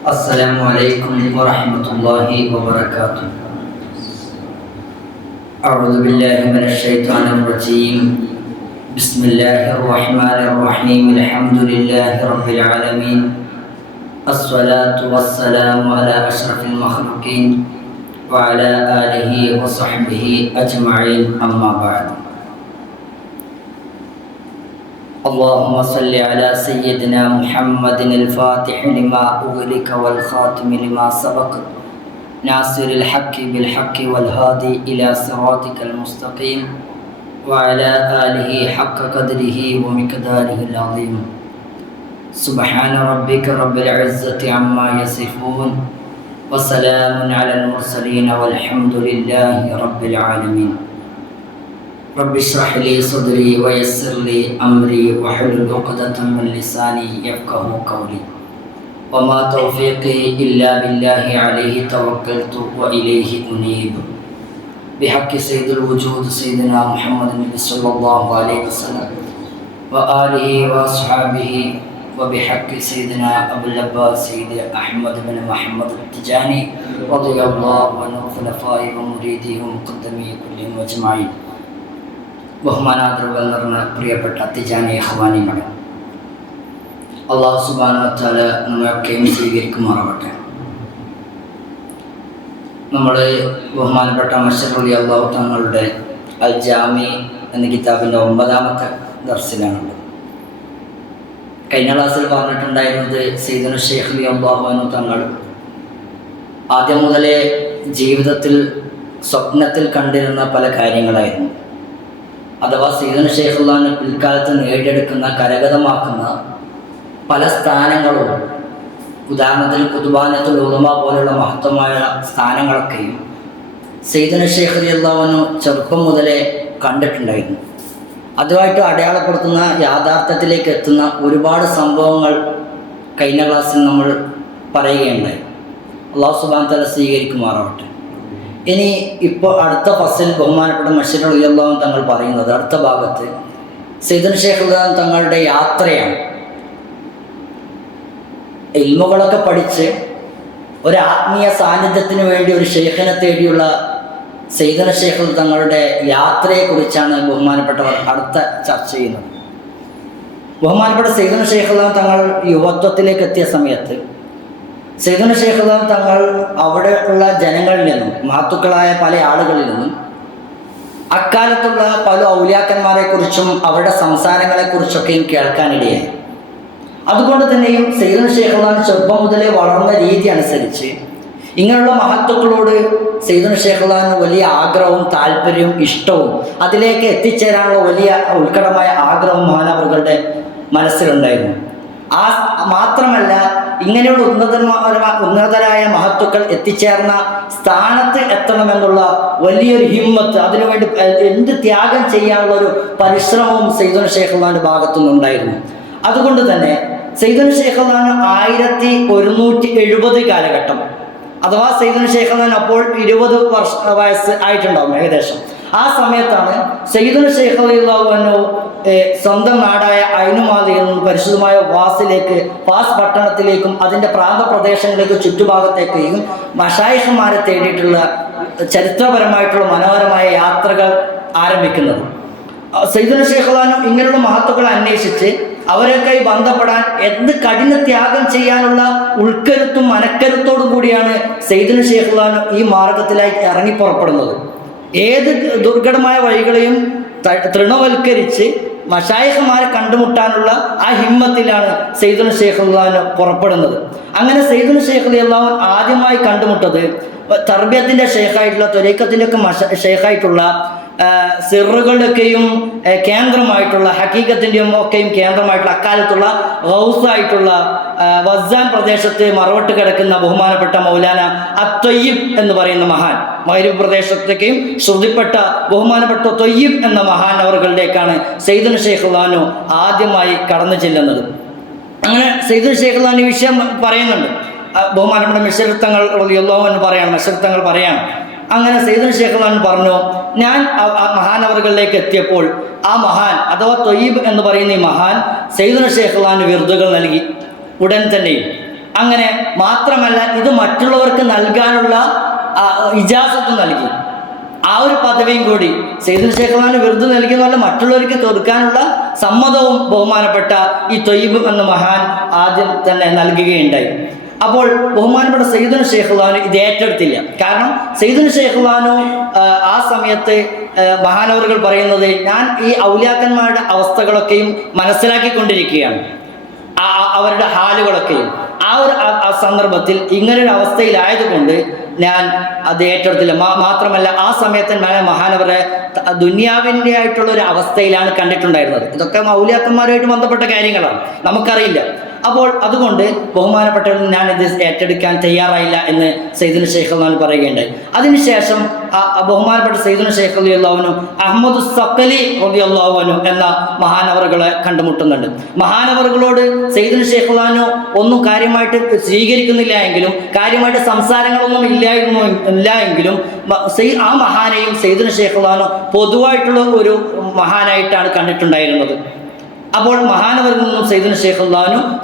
السلام عليكم ورحمة الله وبركاته. أعوذ بالله من الشيطان الرجيم. بسم الله الرحمن الرحيم. الحمد لله رب العالمين. الصلاة والسلام على أشرف المخلوقين وعلى آله وصحبه أجمعين. أما بعد. اللهم صل على سيدنا محمد الفاتح لما أغلق والخاتم لما سبق ناصر الحق بالحق والهادي إلى صراطك المستقيم وعلى آله حق قدره ومقداره العظيم. سبحان ربك رب العزة عما يصفون وسلام على المرسلين والحمد لله رب العالمين. رب اشرح لي صدري ويسر لي أمري واحلل عقدة من لساني يفقهوا قولي. وما توفيقي إلا بالله عليه توكلت وإليه أنيب. بحق سيد الوجود سيدنا محمد صلى الله عليه وسلم وآله وأصحابه وبحق سيدنا أبو العباس سيد أحمد بن محمد التجاني رضي الله عن خلفائه ومريده ومقدمي كلهم أجمعين. ബഹുമാനാദരവുകൾ നിറഞ്ഞ പ്രിയപ്പെട്ട തിജാനി ഇഖ്വാനികളെ, അല്ലാഹു സുബ്ഹാനഹു വ തആല നമ്മളെയൊക്കെയും സ്വീകരിക്കുമാറാവട്ടെ. നമ്മൾ ബഹുമാനപ്പെട്ട മശ്ഹൂർ റളിയല്ലാഹു തങ്ങളുടെ അൽ ജാമി എന്ന കിതാബിൻ്റെ 9ാമത്തെ ദർസിലാണുള്ളത്. കഴിഞ്ഞ ക്ലാസ്സിൽ പറഞ്ഞിട്ടുണ്ടായിരുന്നത് സയ്യിദുന ശൈഖ് റളിയല്ലാഹു അൻഹു തങ്ങൾ ആദ്യം മുതലേ ജീവിതത്തിൽ സ്വപ്നത്തിൽ കണ്ടിരുന്ന പല കാര്യങ്ങളായിരുന്നു. അഥവാ സയ്യിദുന ശൈഖുല്ലാഹിന് പിൽക്കാലത്ത് നേടിയെടുക്കുന്ന കരഗതമാക്കുന്ന പല സ്ഥാനങ്ങളും, ഉദാഹരണത്തിന് ഖുതുബാനത്തുൽ ഉലമ പോലുള്ള മഹത്വമായ സ്ഥാനങ്ങളൊക്കെയും സയ്യിദുന ശൈഖ് റളിയല്ലാഹു അൻഹു ചെറുപ്പം മുതലേ കണ്ടിട്ടുണ്ടായിരുന്നു. അതുമായിട്ട് അടയാളപ്പെടുത്തുന്ന യാഥാർത്ഥ്യത്തിലേക്ക് എത്തുന്ന ഒരുപാട് സംഭവങ്ങൾ കഴിഞ്ഞ ക്ലാസ്സിൽ നമ്മൾ പറയുകയുണ്ടായി. അല്ലാഹു സുബ്ഹാനഹു വ തആല സ്വീകരിക്കുമാറാവട്ടെ. ഇനി ഇപ്പോൾ അടുത്ത ഫസിൽ ബഹുമാനപ്പെട്ട മശ്ഹൂർ റളിയല്ലാഹു അൻഹു തങ്ങൾ പറയുന്നത്, അടുത്ത ഭാഗത്ത് സയ്യിദുന ശൈഖ് റളിയല്ലാഹു തങ്ങളുടെ യാത്രയാണ്. ഇൽമുകളൊക്കെ പഠിച്ച് ഒരു ആത്മീയ സാന്നിധ്യത്തിന് വേണ്ടി ഒരു ഷെയ്ഖിനെ തേടിയുള്ള സയ്യിദുന ശൈഖ് തങ്ങളുടെ യാത്രയെക്കുറിച്ചാണ് ബഹുമാനപ്പെട്ടവർ അടുത്ത ചർച്ച ചെയ്യുന്നത്. ബഹുമാനപ്പെട്ട സയ്യിദുന ശൈഖ് തങ്ങൾ യുവത്വത്തിലേക്ക് എത്തിയ സമയത്ത് സയ്യിദുന ശൈഖ് തങ്ങൾ അവിടെ ഉള്ള ജനങ്ങളിൽ നിന്നും, മഹത്തുക്കളായ പല ആളുകളിൽ നിന്നും അക്കാലത്തുള്ള പല ഔലിയാക്കന്മാരെക്കുറിച്ചും അവരുടെ സംസാരങ്ങളെക്കുറിച്ചൊക്കെയും കേൾക്കാനിടയായി. അതുകൊണ്ട് തന്നെയും സയ്യിദുന ശൈഖ് ചെറുപ്പം മുതലേ വളർന്ന രീതി അനുസരിച്ച് ഇങ്ങനെയുള്ള മഹത്തുക്കളോട് സയ്യിദുന ശൈഖ് വലിയ ആഗ്രഹവും താല്പര്യവും ഇഷ്ടവും അതിലേക്ക് എത്തിച്ചേരാനുള്ള വലിയ ഉത്കടമായ ആഗ്രഹവും മഹാനവറുകളുടെ മനസ്സിലുണ്ടായിരുന്നു. മാത്രമല്ല, ഇങ്ങനെയുള്ള ഉന്നതരായ മഹത്തുക്കൾ എത്തിച്ചേർന്ന സ്ഥാനത്ത് എത്തണമെന്നുള്ള വലിയൊരു ഹിമ്മത്ത്, അതിനുവേണ്ടി എന്ത് ത്യാഗം ചെയ്യാനുള്ള ഒരു പരിശ്രമവും സയ്യിദുന ശൈഖ് ഭാഗത്തുനിന്നുണ്ടായിരുന്നു. അതുകൊണ്ട് തന്നെ സയ്യിദുന ശൈഖ് 1170 കാലഘട്ടം, അഥവാ സയ്യിദുന ശൈഖ് അപ്പോൾ 20 വയസ്സ് ആയിട്ടുണ്ടാവും ഏകദേശം. ആ സമയത്താണ് സയ്യിദുന ശൈഖ് റളിയല്ലാഹു അൻഹു സ്വന്തം നാടായ ഐനുമാലിൽ നിന്നും പരിശുദ്ധമായ ഫാസ് പട്ടണത്തിലേക്കും അതിൻ്റെ പ്രാന്തപ്രദേശങ്ങളിലേക്കും ചുറ്റുഭാഗത്തേക്കും മശായിഖുമാരെ തേടിയിട്ടുള്ള ചരിത്രപരമായിട്ടുള്ള മനോഹരമായ യാത്രകൾ ആരംഭിക്കുന്നത്. സയ്യിദുന ശൈഖ് ഇങ്ങനെയുള്ള മഹത്തുക്കളെ അന്വേഷിച്ച് അവരൊക്കെ ബന്ധപ്പെടാൻ എന്ത് കഠിന ത്യാഗം ചെയ്യാനുള്ള ഉൾക്കരുത്തും മനക്കരുത്തോടും കൂടിയാണ് സയ്യിദുന ശൈഖ് ഈ മാർഗത്തിലായി ഇറങ്ങി പുറപ്പെടുന്നത്. ഏത് ദുർഘടമായ വഴികളെയും തൃണവൽക്കരിച്ച് മശായിഖുമാരെ കണ്ടുമുട്ടാനുള്ള ആ ഹിമ്മത്തിലാണ് സയ്യിദുന ശൈഖ് പുറപ്പെടുന്നത്. അങ്ങനെ സയ്യിദുന ശൈഖ് റളിയല്ലാഹു ആദ്യമായി കണ്ടുമുട്ടത് തർബിയത്തിൻ്റെ ഷെയ്ഖായിട്ടുള്ള, ത്വരീഖത്തിൻ്റെ ഒക്കെ ഷെയ്ഖായിട്ടുള്ള, സിറുകളുടെയൊക്കെയും കേന്ദ്രമായിട്ടുള്ള, ഹക്കീക്കത്തിൻ്റെയും ഒക്കെയും കേന്ദ്രമായിട്ടുള്ള അക്കാലത്തുള്ള ഗൗസായിട്ടുള്ള വസ്സാൻ പ്രദേശത്ത് മറവട്ട് കിടക്കുന്ന ബഹുമാനപ്പെട്ട മൗലാന അത്വയ്യിബ് എന്ന് പറയുന്ന മഹാൻ, മഗ്രിബ് പ്രദേശത്തേക്കും ശ്രുതിപ്പെട്ട ബഹുമാനപ്പെട്ട ത്വയ്യിബ് എന്ന മഹാൻ അവറുകളിലേക്കാണ് സയ്യിദുന ശൈഖ് ആദ്യമായി കടന്നു ചെല്ലുന്നത്. അങ്ങനെ സയ്യിദുന ശൈഖ് ഈ വിഷയം പറയുന്നുണ്ട്. ബഹുമാനപ്പെട്ട മശ്ഹൂർ തങ്ങൾ റളിയല്ലാഹു അൻഹു പറയാണ്, മശ്ഹൂർ തങ്ങൾ പറയാണ്, അങ്ങനെ സയ്യിദുന ശൈഖ് പറഞ്ഞു, ഞാൻ മഹാനവറുകളിലേക്ക് എത്തിയപ്പോൾ ആ മഹാൻ അഥവാ ത്വയ്യിബ് എന്ന് പറയുന്ന ഈ മഹാൻ സയ്യിദുന ശൈഖ് വിർദുകൾ നൽകി. ഉടൻ തന്നെ അങ്ങനെ മാത്രമല്ല ഇത് മറ്റുള്ളവർക്ക് നൽകാനുള്ള ഇജാസത്ത് നൽകി. ആ ഒരു പദവിയും കൂടി സയ്യിദുൽ ശൈഖുൽ വെറുതെ നൽകിയെന്നല്ല, മറ്റുള്ളവർക്ക് കൊടുക്കാനുള്ള സമ്മതവും ബഹുമാനപ്പെട്ട ഈ ത്വയ്യിബ് എന്ന മഹാൻ ആദ്യം തന്നെ നൽകുകയുണ്ടായി. അപ്പോൾ ബഹുമാനപ്പെട്ട സയ്യിദുൽ ശൈഖുൽ ഇത് ഏറ്റെടുത്തില്ല. കാരണം സയ്യിദുൽ ശൈഖുൽ ആ സമയത്ത് മഹാനവറുകൾ പറയുന്നത്, ഞാൻ ഈ ഔലിയാക്കന്മാരുടെ അവസ്ഥകളൊക്കെയും മനസ്സിലാക്കിക്കൊണ്ടിരിക്കുകയാണ്, അവരുടെ ഹാലുകളൊക്കെയും. ആ ഒരു സന്ദർഭത്തിൽ ഇങ്ങനൊരു അവസ്ഥയിലായതുകൊണ്ട് ഞാൻ അത് ഏറ്റെടുത്തില്ല. മാത്രമല്ല ആ സമയത്ത് ഞാൻ മഹാനവരെ ദുന്യാവിൻ്റെ ആയിട്ടുള്ള ഒരു അവസ്ഥയിലാണ് കണ്ടിട്ടുണ്ടായിരുന്നത്. ഇതൊക്കെ ഔലിയാക്കന്മാരുമായിട്ട് ബന്ധപ്പെട്ട കാര്യങ്ങളാണ്, നമുക്കറിയില്ല. അപ്പോൾ അതുകൊണ്ട് ബഹുമാനപ്പെട്ടവരിൽ ഞാൻ ഇത് ഏറ്റെടുക്കാൻ തയ്യാറായില്ല എന്ന് സയ്യിദുൽ ശൈഖുൽ പറയുകയുണ്ടായി. അതിനുശേഷം ബഹുമാനപ്പെട്ട സയ്യിദുൽ ശൈഖുൽ റളിയല്ലാഹു അഹ്മദു സഖലി റളിയല്ലാഹു അൻഹു എന്ന മഹാനവറുകളെ കണ്ടുമുട്ടുന്നുണ്ട്. മഹാനവറുകളോട് സയ്യിദുൽ ശൈഖുൽ ഒന്നും കാര്യമായിട്ട് സ്വീകരിക്കുന്നില്ല എങ്കിലും, കാര്യമായിട്ട് സംസാരങ്ങളൊന്നും ഇല്ല എങ്കിലും ആ മഹാനെയും സയ്യിദുൽ ശൈഖുൽ പൊതുവായിട്ടുള്ള ഒരു മഹാനായിട്ടാണ് കണ്ടിട്ടുണ്ടായിരുന്നത്. അപ്പോൾ മഹാനവരിൽ നിന്നും സയ്യിദുൽ ശൈഖുൽ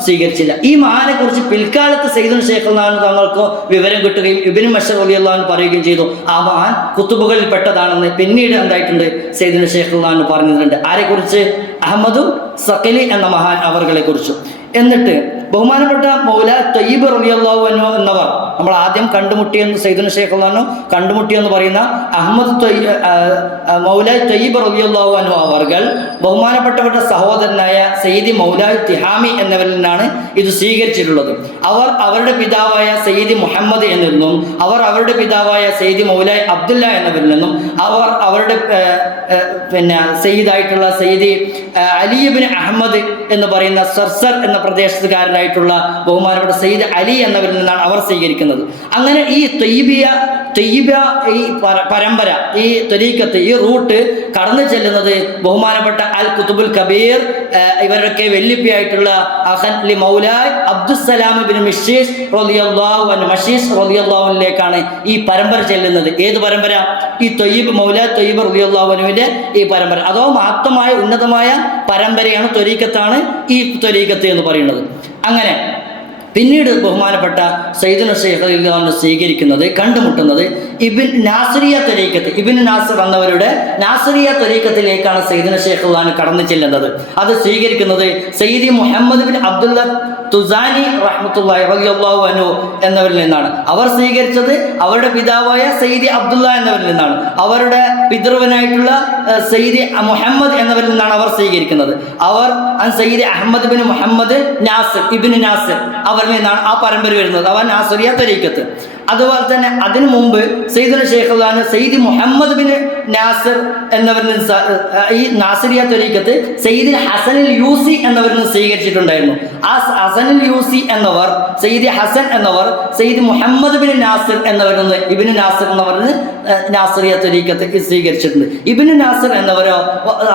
സ്വീകരിച്ചില്ല. ഈ മഹാനെ കുറിച്ച് പിൽക്കാലത്ത് സയ്യിദുൽ ശൈഖുൽ തങ്ങൾക്ക് വിവരം കിട്ടുകയും ഇബ്നു മശ്അർ റളിയല്ലാഹു പറയുകയും ചെയ്തു, ആ മഹാൻ കുത്തുബുകളിൽ പെട്ടതാണെന്ന് പിന്നീട് എന്തായിട്ടുണ്ട് സയ്യിദുൽ ശൈഖുൽ പറഞ്ഞിട്ടുണ്ട്. ആരെക്കുറിച്ച്? അഹ്മദു സഖലി എന്ന മഹാൻ അവരെ കുറിച്ച്. എന്നിട്ട് ബഹുമാനപ്പെട്ട മൗല ത്വയ്യിബ് റളിയല്ലാഹു അൻഹു എന്നവർ നമ്മൾ ആദ്യം കണ്ടുമുട്ടിയെന്ന് സയ്യിദുൽ ശൈഖുൽ കണ്ടുമുട്ടിയെന്ന് പറയുന്ന മൗല ത്വയ്യിബ് റളിയല്ലാഹു അൻഹു അവർകൾ ബഹുമാനപ്പെട്ടവരുടെ സഹോദരനായ സയ്യിദി മൗല തിഹാമി എന്നിവരിൽ നിന്നാണ് ഇത് സ്വീകരിച്ചിട്ടുള്ളത്. അവർ അവരുടെ പിതാവായ സയ്യിദി മുഹമ്മദ് എന്നിൽ നിന്നും, അവർ അവരുടെ പിതാവായ സയ്യിദി മൗല അബ്ദുല്ല എന്നിവരിൽ നിന്നും, അവർ അവരുടെ സയ്യിദായിട്ടുള്ള സയ്യിദി അലി ഇബ്നു അഹമ്മദ് എന്ന് പറയുന്ന സർസർ എന്ന പ്രദേശത്തുകാരനായിട്ടുള്ള ബഹുമാനപ്പെട്ട സയ്യിദ് അലി എന്നവരിൽ നിന്നാണ് അവർ സ്വീകരിക്കുന്നത്. അങ്ങനെ ഈ ത്വയ്യിബ ഈ പരമ്പര, ഈ ത്വരീഖത്ത്, ഈ റൂട്ട് കടന്നു ചെല്ലുന്നത് ബഹുമാനപ്പെട്ട അൽ കുതുബുൽ കബീർ ഇവരൊക്കെ വെല്ലിപ്പിയായിട്ടുള്ള മൗലായ് അബ്ദുസ്സലാം ഇബ്നു മശീസ് റളിയല്ലാഹു അൻഹുവിലേക്കാണ് ഈ പരമ്പര ചെല്ലുന്നത്. ഏത് പരമ്പര? ഈ ത്വയ്യിബ് മൗല ത്വയ്യിബ് റളിയല്ലാഹു അൻഹുവിന്റെ ഈ പരമ്പര. അതോ മഹത്തമായ ഉന്നതമായ പരമ്പരയാണ്, ത്വരീഖത്താണ് ഈ ത്വരീഖത്ത് എന്ന് പറയുന്നത്. അങ്ങനെ പിന്നീട് ബഹുമാനപ്പെട്ട സയ്യിദുൽ ശൈഖുൽ സ്വീകരിക്കുന്നത്, കണ്ടുമുട്ടുന്നത് ഇബ്ൻ നാസിറിയ ത്വരീഖത്ത്, ഇബ്ൻ നാസിർ എന്നവരുടെ നാസിറിയ ത്വരീഖത്തിലേക്കാണ് സയ്യിദുൽ ശൈഖുൽ കടന്നു ചെല്ലുന്നത്. അത് സ്വീകരിക്കുന്നത് സയ്യിദി മുഹമ്മദ് ബിൻ അബ്ദുല്ല തുസാനി റഹ്മത്തുള്ളാഹി റളിയല്ലാഹു അൻഹു എന്നവരിൽ നിന്നാണ്. അവർ സ്വീകരിച്ചത് അവരുടെ പിതാവായ സയ്യിദി അബ്ദുല്ല എന്നവരിൽ നിന്നാണ്. അവരുടെ പിതൃവനായിട്ടുള്ള സയ്യിദി മുഹമ്മദ് എന്നവരിൽ നിന്നാണ് അവർ സ്വീകരിക്കുന്നത്. അവർ സയ്യിദി അഹമ്മദ് ബിൻ മുഹമ്മദ് നാസിർ ഇബ്നു നാസിർ അവരിൽ നിന്നാണ് ആ പരമ്പര വരുന്നത്. അവർ നാസിറിയ ത്വരീഖത്ത്. അതുപോലെ തന്നെ അതിനു മുമ്പ് സയ്യിദുൽ ശൈഖുൽ സയ്യിദി മുഹമ്മദ് ബിൻ നാസിർ എന്നവരിൽ നിന്ന് ഈ നാസിറിയ ത്വരീഖത്ത് സയ്യിദി ഹസനുൽ യൂസി എന്നവരിൽ നിന്ന് സ്വീകരിച്ചിട്ടുണ്ടായിരുന്നു. ആ ഹസനുൽ യൂസി എന്നവർ, സയ്യിദി ഹസൻ എന്നവർ സയ്യിദി മുഹമ്മദ് ബിൻ നാസിർ എന്നവരിൽ നിന്ന്, ഇബ്നു നാസിർ എന്നവരിൽ നിന്ന് നാസിറിയ ത്വരീഖത്ത് സ്വീകരിച്ചിട്ടുണ്ട്. ഇബ്നു നാസിർ എന്നവരോ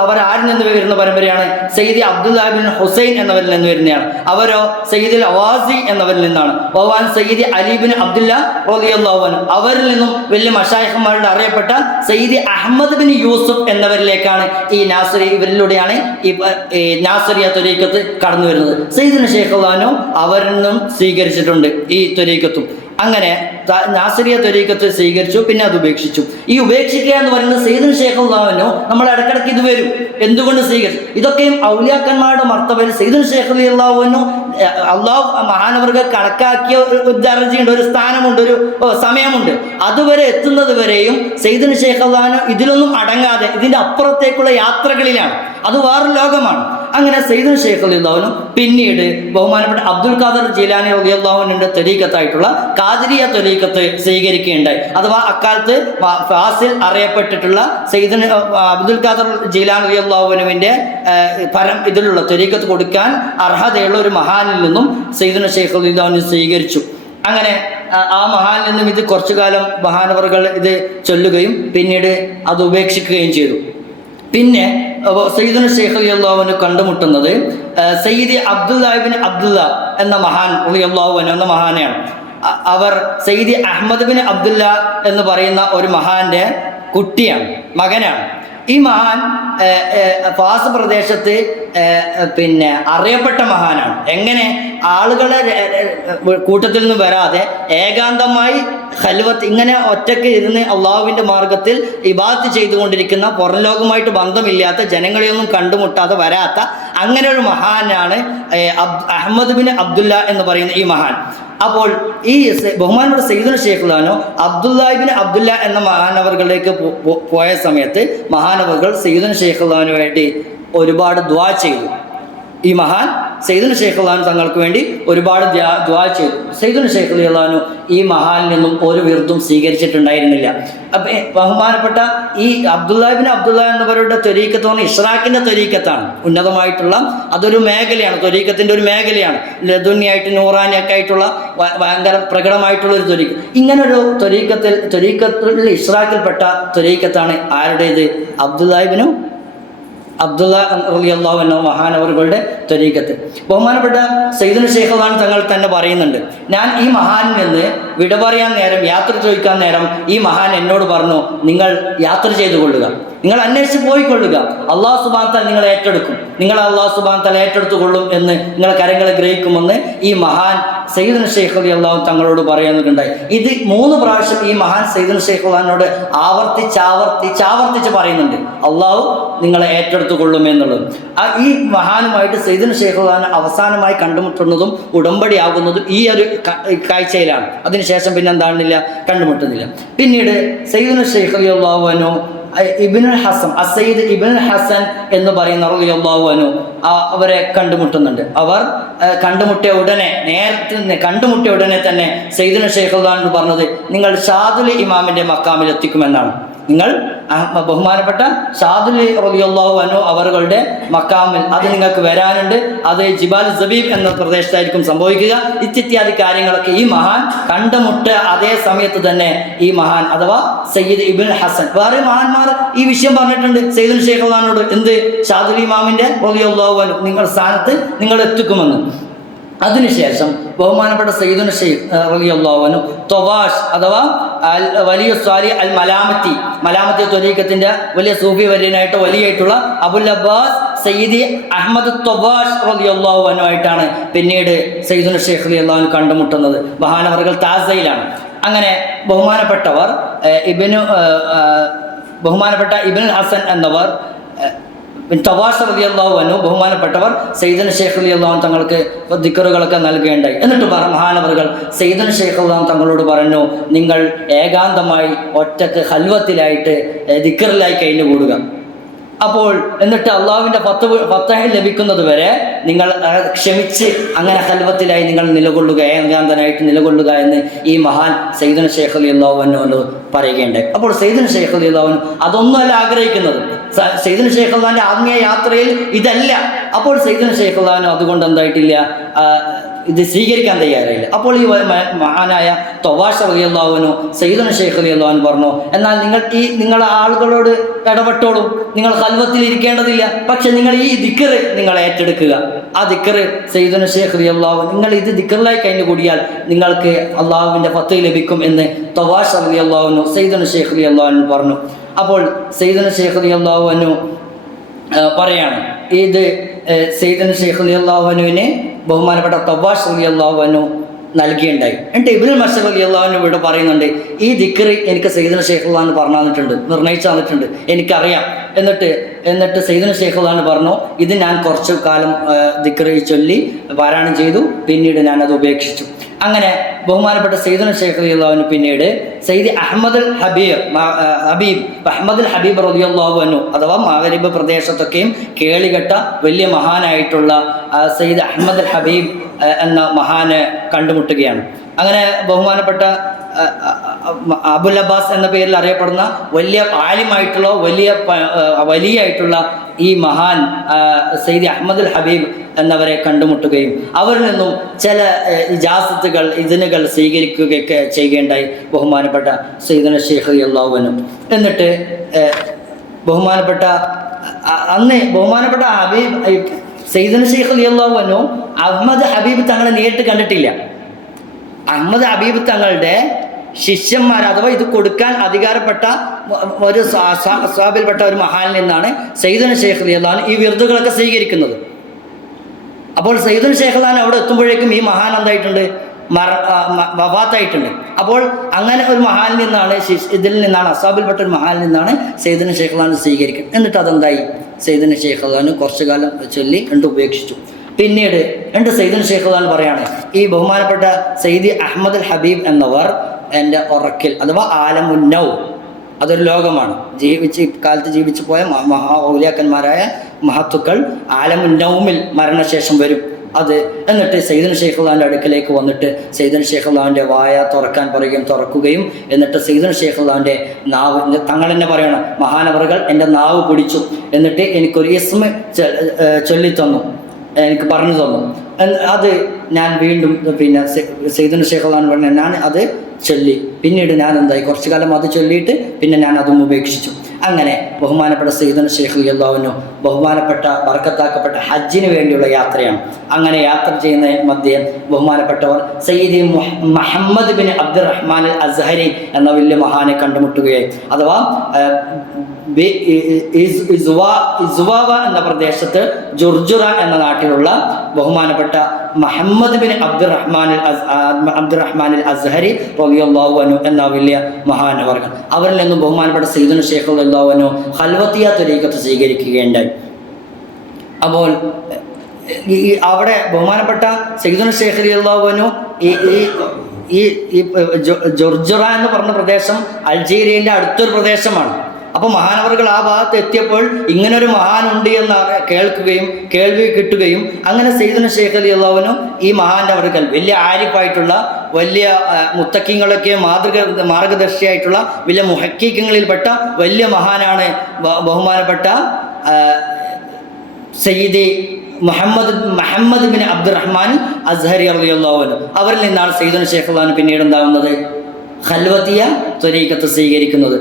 അവർ ആരിൽ നിന്ന് വരുന്ന പരമ്പരയാണ്? സയ്യിദി അബ്ദുല്ലാ ബിൻ ഹുസൈൻ എന്നവരിൽ നിന്ന് വരുന്നതാണ്. അവരോ സയ്യിദുൽ അവാസി എന്നവരിൽ നിന്നാണ്. വവാൻ സയ്യിദി അലി ബിൻ അബ്ദുല്ല റളിയല്ലാഹു അൻഹു അവരിൽ നിന്നും വലിയ മശായിഖുമാരുടെ അറിയപ്പെട്ട സയ്യിദി അഹമ്മദ് ബിൻ യൂസുഫ് എന്നവരിലേക്കാണ് ഈ നാസിറി, ഇവരിലൂടെയാണ് ഈ നാസിറിയ ത്വരീഖത്ത് കടന്നു വരുന്നത്. സയ്യിദുൽ ശൈഖുൽ അവരിൽ നിന്നും സ്വീകരിച്ചിട്ടുണ്ട് ഈ ത്വരീഖത്തും. അങ്ങനെ നാസിറിയ ത്വരീഖത്ത് സ്വീകരിച്ചു, പിന്നെ അത് ഉപേക്ഷിച്ചു. ഈ ഉപേക്ഷിക്കുക എന്ന് പറയുന്നത് സയ്യിദുൽ ശൈഖുൽ നമ്മൾ ഇടക്കിടക്ക് ഇത് വരും, എന്തുകൊണ്ട് സ്വീകരിച്ചു? ഇതൊക്കെയും ഔലിയാക്കന്മാരുടെ മർത്തബയിൽ സയ്യിദുൽ ശൈഖുൽ അള്ളാഹു മഹാനവർക്ക് കണക്കാക്കിയ ഒരു ദർജയുണ്ട്, ഒരു സ്ഥാനമുണ്ട്, ഒരു സമയമുണ്ട്. അതുവരെ എത്തുന്നത് വരെയും സയ്യിദുൽ ശൈഖുൽ ഇതിലൊന്നും അടങ്ങാതെ ഇതിൻ്റെ അപ്പുറത്തേക്കുള്ള യാത്രകളിലാണ്. അത് വേറൊരു ലോകമാണ്. അങ്ങനെ സയ്യിദുൽ ശൈഖുൽ പിന്നീട് ബഹുമാനപ്പെട്ട അബ്ദുൽ ഖാദർ ജീലാനി റളിയല്ലാഹുവിന്റെ ത്വരീഖത്തായിട്ടുള്ള ഖാദിരിയ ത്വരീഖത്ത് സ്വീകരിക്കുകയുണ്ടായി. അഥവാ അക്കാലത്ത് ഫാസിൽ അറിയപ്പെട്ടിട്ടുള്ള സയ്യിദുൽ അബ്ദുൽ ഖാദർ ജീലാനി റളിയല്ലാഹുവിന്റെ ഇതിലുള്ള ത്വരീഖത്ത് കൊടുക്കാൻ അർഹതയുള്ള ഒരു മഹാനിൽ നിന്നും സയ്യിദുൽ ശൈഖുൽ സ്വീകരിച്ചു. അങ്ങനെ ആ മഹാനിൽ നിന്നും ഇത് കുറച്ചു കാലം മഹാനവറുകൾ ഇത് ചൊല്ലുകയും പിന്നീട് അത് ഉപേക്ഷിക്കുകയും ചെയ്തു. പിന്നെ സയ്യിദുൽ ശൈഖുൽ കണ്ടുമുട്ടുന്നത് സയ്യിദി അബ്ദുല്ലാ ഇബ്നു അബ്ദുല്ല എന്ന മഹാൻ റളിയല്ലാഹു അൻഹു എന്ന മഹാനെയാണ്. അവർ സയ്യിദി അഹ്മദ് ബിൻ അബ്ദുല്ല എന്ന് പറയുന്ന ഒരു മഹാന്റെ കുട്ടിയാണ്, മകനാണ്. ഈ മഹാൻ ഫാസ് പ്രദേശത്ത് പിന്നെ അറിയപ്പെട്ട മഹാനാണ്. എങ്ങനെ? ആളുകളെ കൂട്ടത്തിൽ നിന്ന് വരാതെ ഏകാന്തമായി ഖൽവത്ത് ഇങ്ങനെ ഒറ്റയ്ക്ക് ഇരുന്ന് അള്ളാഹുവിൻ്റെ മാർഗത്തിൽ ഇബാദത്ത് ചെയ്തുകൊണ്ടിരിക്കുന്ന, പുറം ലോകവുമായിട്ട് ബന്ധമില്ലാത്ത, ജനങ്ങളെയൊന്നും കണ്ടുമുട്ടാതെ വരാത്ത അങ്ങനെ ഒരു മഹാനാണ് അഹമ്മദ് ബിൻ അബ്ദുല്ല എന്ന് പറയുന്ന ഈ മഹാൻ. അപ്പോൾ ഈ ബഹുമാനപ്പെട്ട സയ്യിദുൽ ശൈഖുലാനോ അബ്ദുല്ലാഹിബിൻ അബ്ദുല്ല എന്ന മഹാനവറുകളിലേക്ക് പോയ സമയത്ത് മഹാനവറുകൾ സയ്യിദുൽ ശൈഖുലാനു വേണ്ടി ഒരുപാട് ദുആ ചെയ്തു. ഈ മഹാൻ സയ്യിദുൽ ശൈഖുലാനു തങ്ങൾക്ക് വേണ്ടി ഒരുപാട് ദുആ ചെയ്തു. സയ്യിദുൽ ശൈഖുലാനു ഈ മഹാനിൽ നിന്നും ഒരു വിർദും സ്വീകരിച്ചിട്ടുണ്ടായിരുന്നില്ല. അപ്പം ബഹുമാനപ്പെട്ട ഈ അബ്ദുല്ലാഹിബിൻ അബ്ദുല്ല എന്നവരുടെ ത്വരീക്കത്ത് ഇഷ്റാഖിൻ്റെ ത്വരീക്കത്താണ്. ഉന്നതമായിട്ടുള്ള അതൊരു മേഖലയാണ്, ത്വരീക്കത്തിൻ്റെ ഒരു മേഖലയാണ്. ലദുനിയായിട്ട് നൂറാനിയൊക്കെ ആയിട്ടുള്ള ഭയങ്കര പ്രകടമായിട്ടുള്ള ഒരു ത്വരീക്കത്ത്. ഇങ്ങനൊരു ത്വരീക്കത്തിൽ ഇഷ്റാഖിൽപ്പെട്ട ത്വരീക്കത്താണ് ആരുടേത്? അബ്ദുല്ല റളിയല്ലാഹു അൻഹു മഹാനവറുകളുടെ ത്വരീക്കത്ത്. ബഹുമാനപ്പെട്ട സയ്യിദുൽ ശൈഖുലാൻ തങ്ങൾ തന്നെ പറയുന്നുണ്ട്, ഞാൻ ഈ മഹാനിൽ നിന്ന് വിട പറയാൻ നേരം, യാത്ര ചോദിക്കാൻ നേരം ഈ മഹാൻ എന്നോട് പറഞ്ഞു, നിങ്ങൾ യാത്ര ചെയ്തു കൊള്ളുക, നിങ്ങൾ അന്വേഷിച്ച് പോയിക്കൊള്ളുക, അള്ളാഹു സുബ്ഹാനഹു വ തആല നിങ്ങളെ ഏറ്റെടുക്കും, നിങ്ങളെ അള്ളാഹു സുബ്ഹാനഹു വ തആല ഏറ്റെടുത്തുകൊള്ളും എന്ന് നിങ്ങളെ കരങ്ങളെ ഗ്രഹിക്കുമെന്ന് ഈ മഹാൻ സയ്യിദുൽ ശൈഖ് റളിയല്ലാഹു തങ്ങളോട് പറയുന്നുണ്ടായി. ഇത് 3 പ്രാവശ്യം ഈ മഹാൻ സയ്യിദുൽ ശൈഖുലാനോട് ആവർത്തിച്ച് പറയുന്നുണ്ട്, അള്ളാഹു നിങ്ങളെ ഏറ്റെടുത്തുകൊള്ളും എന്നുള്ളത്. ഈ മഹാനുമായിട്ട് സയ്യിദുൽ ശൈഖുലാൻ അവസാനമായി കണ്ടുമുട്ടുന്നതും ഉടമ്പടിയാകുന്നതും ഈ ഒരു കാഴ്ചയിലാണ്. അതിനുശേഷം പിന്നെ എന്താണില്ല, കണ്ടുമുട്ടുന്നില്ല. പിന്നീട് സയ്യിദുൽ ശൈഖ് റളിയല്ലാഹു അൻഹു ഇബ്നുൽ ഹസൻ എന്ന് പറയുന്ന റളിയല്ലാഹു അൻഹു അവരെ കണ്ടുമുട്ടുന്നുണ്ട്. അവർ കണ്ടുമുട്ടിയ ഉടനെ തന്നെ സയ്യിദുൽ ശൈഖുലാൻ പറഞ്ഞത്, നിങ്ങൾ ഷാദുൽ ഇമാമിന്റെ മക്കാമിൽ എത്തിക്കുമെന്നാണ്. നിങ്ങൾ ബഹുമാനപ്പെട്ട ഷാദുൽ റളിയല്ലാഹു അൻഹു അവരുടെ മക്കാമിൽ അത് നിങ്ങൾക്ക് വരാനുണ്ട്. അത് ജിബാൽ സബീബ് എന്ന പ്രദേശത്തായിരിക്കും സംഭവിക്കുക. ഇത്യാദി കാര്യങ്ങളൊക്കെ ഈ മഹാൻ കണ്ടുമുട്ട് അതേ സമയത്ത് തന്നെ ഈ മഹാൻ അഥവാ സയ്യിദ് ഇബ്നുൽ ഹസൻ, വേറെ മഹാന്മാർ ഈ വിഷയം പറഞ്ഞിട്ടുണ്ട് സയ്യിദുൽ ശൈഖുലാനോട്, എന്ത്? ഷാദുൽ ഇമാമിന്റെ റളിയല്ലാഹു അൻഹു നിങ്ങളുടെ സ്ഥാനത്ത് നിങ്ങൾ എത്തിക്കുമെന്ന്. അതിനുശേഷം ബഹുമാനപ്പെട്ട സയ്യിദുൽ ശൈഖ് റളിയല്ലാഹു അൻഹു ത്വവാഷ് അഥവാ വലിയ സ്വാലി അൽ മലാമത്തി ത്വരീഖത്തിന്റെ വലിയ സൂഫി വര്യനായിട്ട് വലിയായിട്ടുള്ള അബുൽ അബ്ബാസ് സയ്യിദി അഹ്മദ് ത്വവാഷ് റളിയല്ലാഹു അൻഹു ആയിട്ടാണ് പിന്നീട് സയ്യിദുൽ ശൈഖ് റളിയല്ലാഹു അൻഹു കണ്ടുമുട്ടുന്നത്. മഹാനവറുകൾ താസയിലാണ്. അങ്ങനെ ബഹുമാനപ്പെട്ട ഇബ്നുൽ ഹസൻ എന്നവർ ത്വവാഷ് റളിയല്ലാഹു അൻഹു ബഹുമാനപ്പെട്ടവർ സയ്യിദുൽ ശൈഖ് റളിയല്ലാഹു അൻഹു തങ്ങൾക്ക് ദിക്റുകളൊക്കെ നൽകുകയുണ്ടായി. എന്നിട്ട് മഹാനവറുകൾ സയ്യിദുൽ ശൈഖ് റളിയല്ലാഹു അൻഹു തങ്ങളോട് പറഞ്ഞു, നിങ്ങൾ ഏകാന്തമായി ഒറ്റക്ക് ഖൽവത്തിലായിട്ട് ദിക്റിലായി കഴിഞ്ഞുകൂടുക. അപ്പോൾ എന്നിട്ട് അള്ളാഹുവിൻ്റെ ഫത്ഹ് ലഭിക്കുന്നത് വരെ നിങ്ങൾ ക്ഷമിച്ച് അങ്ങനെ ഖൽവത്തിലായി നിങ്ങൾ നിലകൊള്ളുക, ഏകാന്തനായിട്ട് നിലകൊള്ളുക എന്ന് ഈ മഹാൻ സയ്യിദുൽ ശൈഖ് റളിയല്ലാഹു അൻഹു പറയുകയുണ്ടായി. അപ്പോൾ സയ്യിദുൽ ശൈഖ് റളിയല്ലാഹു അൻഹു അതൊന്നുമല്ല ആഗ്രഹിക്കുന്നത്. സയ്യിദുൽ ശൈഖ് റളിയല്ലാഹുവിന്റെ ആത്മീയ യാത്രയിൽ ഇതല്ല. അപ്പോൾ സയ്യിദുൽ ശൈഖ് റളിയല്ലാഹു അതുകൊണ്ട് എന്തായിട്ടില്ല, ഇത് സ്വീകരിക്കാൻ തയ്യാറായില്ല. അപ്പോൾ ഈ മഹാനായ ത്വവാഷ് റളിയല്ലാഹു അൻഹു സയ്യിദുൽ ശൈഖ് റളിയല്ലാഹു അൻഹു പറഞ്ഞു, എന്നാൽ നിങ്ങളെ ആളുകളോട് ഇടപെട്ടോളും, നിങ്ങൾ ഖൽവത്തിൽ ഇരിക്കേണ്ടതില്ല, പക്ഷെ നിങ്ങൾ ഈ ദിക്ർ നിങ്ങൾ ഏറ്റെടുക്കുക. ആ ദിക്ർ സയ്യിദുൽ ശൈഖ് റളിയല്ലാഹു അൻഹു, നിങ്ങൾ ഇത് ദിക്റിലായി കഴിഞ്ഞു കൂടിയാൽ നിങ്ങൾക്ക് അള്ളാഹുവിൻ്റെ ഫത്ഹ് ലഭിക്കും എന്ന് ത്വവാഷ് റളിയല്ലാഹു അൻഹു സയ്യിദുൽ ശൈഖ് റളിയല്ലാഹു അൻഹു പറഞ്ഞു. അപ്പോൾ സയ്യിദുൽ ശൈഖ് റളിയല്ലാഹു അൻഹു പറയാണ്, ഇത് സയ്യിദുൽ ശൈഖ് റളിയല്ലാഹു അൻഹുവിനെ ബഹുമാനപ്പെട്ട ത്വവാഷ് റളിയല്ലാഹു അൻഹു നൽകിയുണ്ടായി. എന്നിട്ട് ഇബ്നുൽ മസ്ഊദ് റളിയല്ലാഹു അൻഹു ഇവിടെ പറയുന്നുണ്ട്, ഈ ദിക്ർ എനിക്ക് സയ്യിദുൽ ശൈഖ് റളിയല്ലാഹു അൻഹു പറഞ്ഞു തന്നിട്ടുണ്ട്, നിർണയിച്ചു തന്നിട്ടുണ്ട്, എനിക്കറിയാം. എന്നിട്ട് സയ്യിദുൽ ശൈഖ് റളിയല്ലാഹു അൻഹു പറഞ്ഞു, ഇത് ഞാൻ കുറച്ചു കാലം ദിക്ർ ചൊല്ലി പാരായണം ചെയ്തു, പിന്നീട് ഞാനത് ഉപേക്ഷിച്ചു. അങ്ങനെ ബഹുമാനപ്പെട്ട സയ്യിദുൽ ശൈഖ് റളിയല്ലാഹു അൻഹു പിന്നീട് സയ്യിദ് അഹ്മദുൽ ഹബീബ് റളിയല്ലാഹു അൻഹു അഥവാ മഗ്രിബ് പ്രദേശത്തൊക്കെയും കേളികെട്ട വലിയ മഹാനായിട്ടുള്ള സയ്യിദ് അഹ്മദുൽ ഹബീബ് എന്ന മഹാനെ കണ്ടുമുട്ടുകയാണ്. അങ്ങനെ ബഹുമാനപ്പെട്ട അബുൽ അബ്ബാസ് എന്ന പേരിൽ അറിയപ്പെടുന്ന വലിയ ആലിമായിട്ടുള്ള വലിയായിട്ടുള്ള ഈ മഹാൻ സയ്യിദ് അഹ്മദുൽ ഹബീബ് എന്നവരെ കണ്ടുമുട്ടുകയും അവരിൽ നിന്നും ചില ഇജാസത്തുകൾ ഇതിനുകൾ സ്വീകരിക്കുകയൊക്കെ ചെയ്യുകയുണ്ടായി ബഹുമാനപ്പെട്ട സയ്യിദുൽ ശൈഖ് റളിയല്ലാഹു അൻഹു. എന്നിട്ട് ബഹുമാനപ്പെട്ട സയ്യിദുൽ ശൈഖ് റളിയല്ലാഹു അൻഹു അഹ്മദ് ഹബീബ് തങ്ങളെ നേരിട്ട് കണ്ടിട്ടില്ല. അഹ്മദ് ഹബീബ് തങ്ങളുടെ ശിഷ്യന്മാർ അഥവാ ഇത് കൊടുക്കാൻ അധികാരപ്പെട്ട ഒരു സ്വാബിൽപ്പെട്ട ഒരു മഹാനിൽ നിന്നാണ് സയ്യിദുന ശൈഖ് റളിയല്ലാഹു അൻഹു ഈ വിർദുകളൊക്കെ സ്വീകരിക്കുന്നത്. അപ്പോൾ സയ്യിദുന ശൈഖ് റളിയല്ലാഹു അൻഹു അവിടെ എത്തുമ്പോഴേക്കും ഈ മഹാൻ എന്തായിട്ടുണ്ട്, വഫാത്തായിട്ടുണ്ട്. അപ്പോൾ അങ്ങനെ ഒരു മഹാനിൽ നിന്നാണ് ഇതിൽ നിന്നാണ് അസ്വാബിൽപ്പെട്ട ഒരു മഹാനിൽ നിന്നാണ് സയ്യിദുന ശൈഖ് റളിയല്ലാഹു അൻഹു സ്വീകരിക്കുന്നത്. എന്നിട്ട് അതെന്തായി, സയ്യിദുന ശൈഖ് റളിയല്ലാഹു അൻഹു കുറച്ചു കാലം ചൊല്ലി ഉപേക്ഷിച്ചു. പിന്നീട് സയ്യിദുന ശൈഖ് റളിയല്ലാഹു അൻഹു പറയാണ്, ഈ ബഹുമാനപ്പെട്ട സയ്യിദി അഹ്മദ് അൽ ഹബീബ് എന്നവർ എൻ്റെ ഉറക്കിൽ അഥവാ ആലമുന്നൗ, അതൊരു ലോകമാണ്, കാലത്ത് ജീവിച്ചു പോയ ഔലിയാക്കന്മാരായ മഹത്തുക്കൾ ആലമുന്നൗമിൽ മരണശേഷം വരും. അത് എന്നിട്ട് സയ്യിദുന ശൈഖ് റളിയല്ലാഹു അൻഹുവിൻ്റെ അടുക്കലേക്ക് വന്നിട്ട് സയ്യിദുന ശൈഖ് റളിയല്ലാഹു അൻഹുവിൻ്റെ വായ തുറക്കാൻ പറയുകയും തുറക്കുകയും എന്നിട്ട് സയ്യിദുന ശൈഖ് റളിയല്ലാഹു അൻഹുവിൻ്റെ നാവ്, തങ്ങൾ തന്നെ പറയണം, മഹാനവറുകൾ എൻ്റെ നാവ് പിടിച്ചു, എന്നിട്ട് എനിക്കൊരു ഇസ്മ ചൊല്ലിത്തന്നു, എനിക്ക് പറഞ്ഞു തന്നു. അത് ഞാൻ വീണ്ടും സയ്യിദുന ശൈഖ് റളിയല്ലാഹു അൻഹു പറഞ്ഞു, ഞാൻ അത് ചൊല്ലി. പിന്നീട് ഞാൻ എന്തായി, കുറച്ചു കാലം അത് ചൊല്ലിയിട്ട് പിന്നെ ഞാൻ അതും ഉപേക്ഷിച്ചു. അങ്ങനെ ബഹുമാനപ്പെട്ട സയ്യിദുന ശൈഖ് റളിയല്ലാഹു അൻഹു ബഹുമാനപ്പെട്ട ബർക്കത്താക്കപ്പെട്ട ഹജ്ജിന് വേണ്ടിയുള്ള യാത്രയാണ്. അങ്ങനെ യാത്ര ചെയ്യുന്ന മധ്യേ ബഹുമാനപ്പെട്ടവർ സയ്യിദി മുഹമ്മദ് ബിൻ അബ്ദുറഹ്മാൻ അൽ അസ്ഹരി എന്ന വലിയ മഹാനെ കണ്ടുമുട്ടുകയായി. അഥവാ ഇസ്വാവ എന്ന പ്രദേശത്ത് ജുർജുറ എന്ന നാട്ടിലുള്ള ബഹുമാനപ്പെട്ട മുഹമ്മദ് ബിൻ അബ്ദുറഹ്മാൻ അൽ അസ്ഹരി റളിയല്ലാഹു അൻഹു എന്ന വലിയ മഹാനവർകൾ, അവരിൽ നിന്നും ബഹുമാനപ്പെട്ട സയ്യിദുന ശൈഖ് റളിയല്ലാഹു അൻഹു ഖൽവത്തിയ ത്വരീഖത്ത് സ്വീകരിക്കുകയുണ്ടായി. അപ്പോൾ അവിടെ ബഹുമാനപ്പെട്ട സയ്യിദുന ശൈഖ് റളിയല്ലാഹു അൻഹു ഈ ജുർജുറ എന്ന് പറഞ്ഞ പ്രദേശം അൾജീരിയൻ്റെ അടുത്തൊരു പ്രദേശമാണ്. അപ്പോൾ മഹാനവറുകൾ ആ ഭാഗത്ത് എത്തിയപ്പോൾ ഇങ്ങനൊരു മഹാനുണ്ട് എന്ന് കേൾവി കിട്ടുകയും അങ്ങനെ സയ്യിദുന ശൈഖ് റളിയല്ലാഹു അൻഹു ഈ മഹാന്റെ അവർക്കൽ വലിയ ആരിഫായിട്ടുള്ള വലിയ മുത്തക്കിങ്ങളൊക്കെ മാർഗദർശിയായിട്ടുള്ള വലിയ മുഹക്കിങ്ങളിൽപ്പെട്ട വലിയ മഹാനാണ് ബഹുമാനപ്പെട്ട സയ്യിദി മുഹമ്മദ് ബിൻ അബ്ദുറഹ്മാൻ അസ്ഹരി റളിയല്ലാഹു അൻഹു. അവരിൽ നിന്നാണ് സയ്യിദുന ശൈഖ് റളിയല്ലാഹു അൻഹു പിന്നീട് എന്താകുന്നത്, ഖൽവത്തിയ ത്വരീഖത്ത് സ്വീകരിക്കുന്നത്.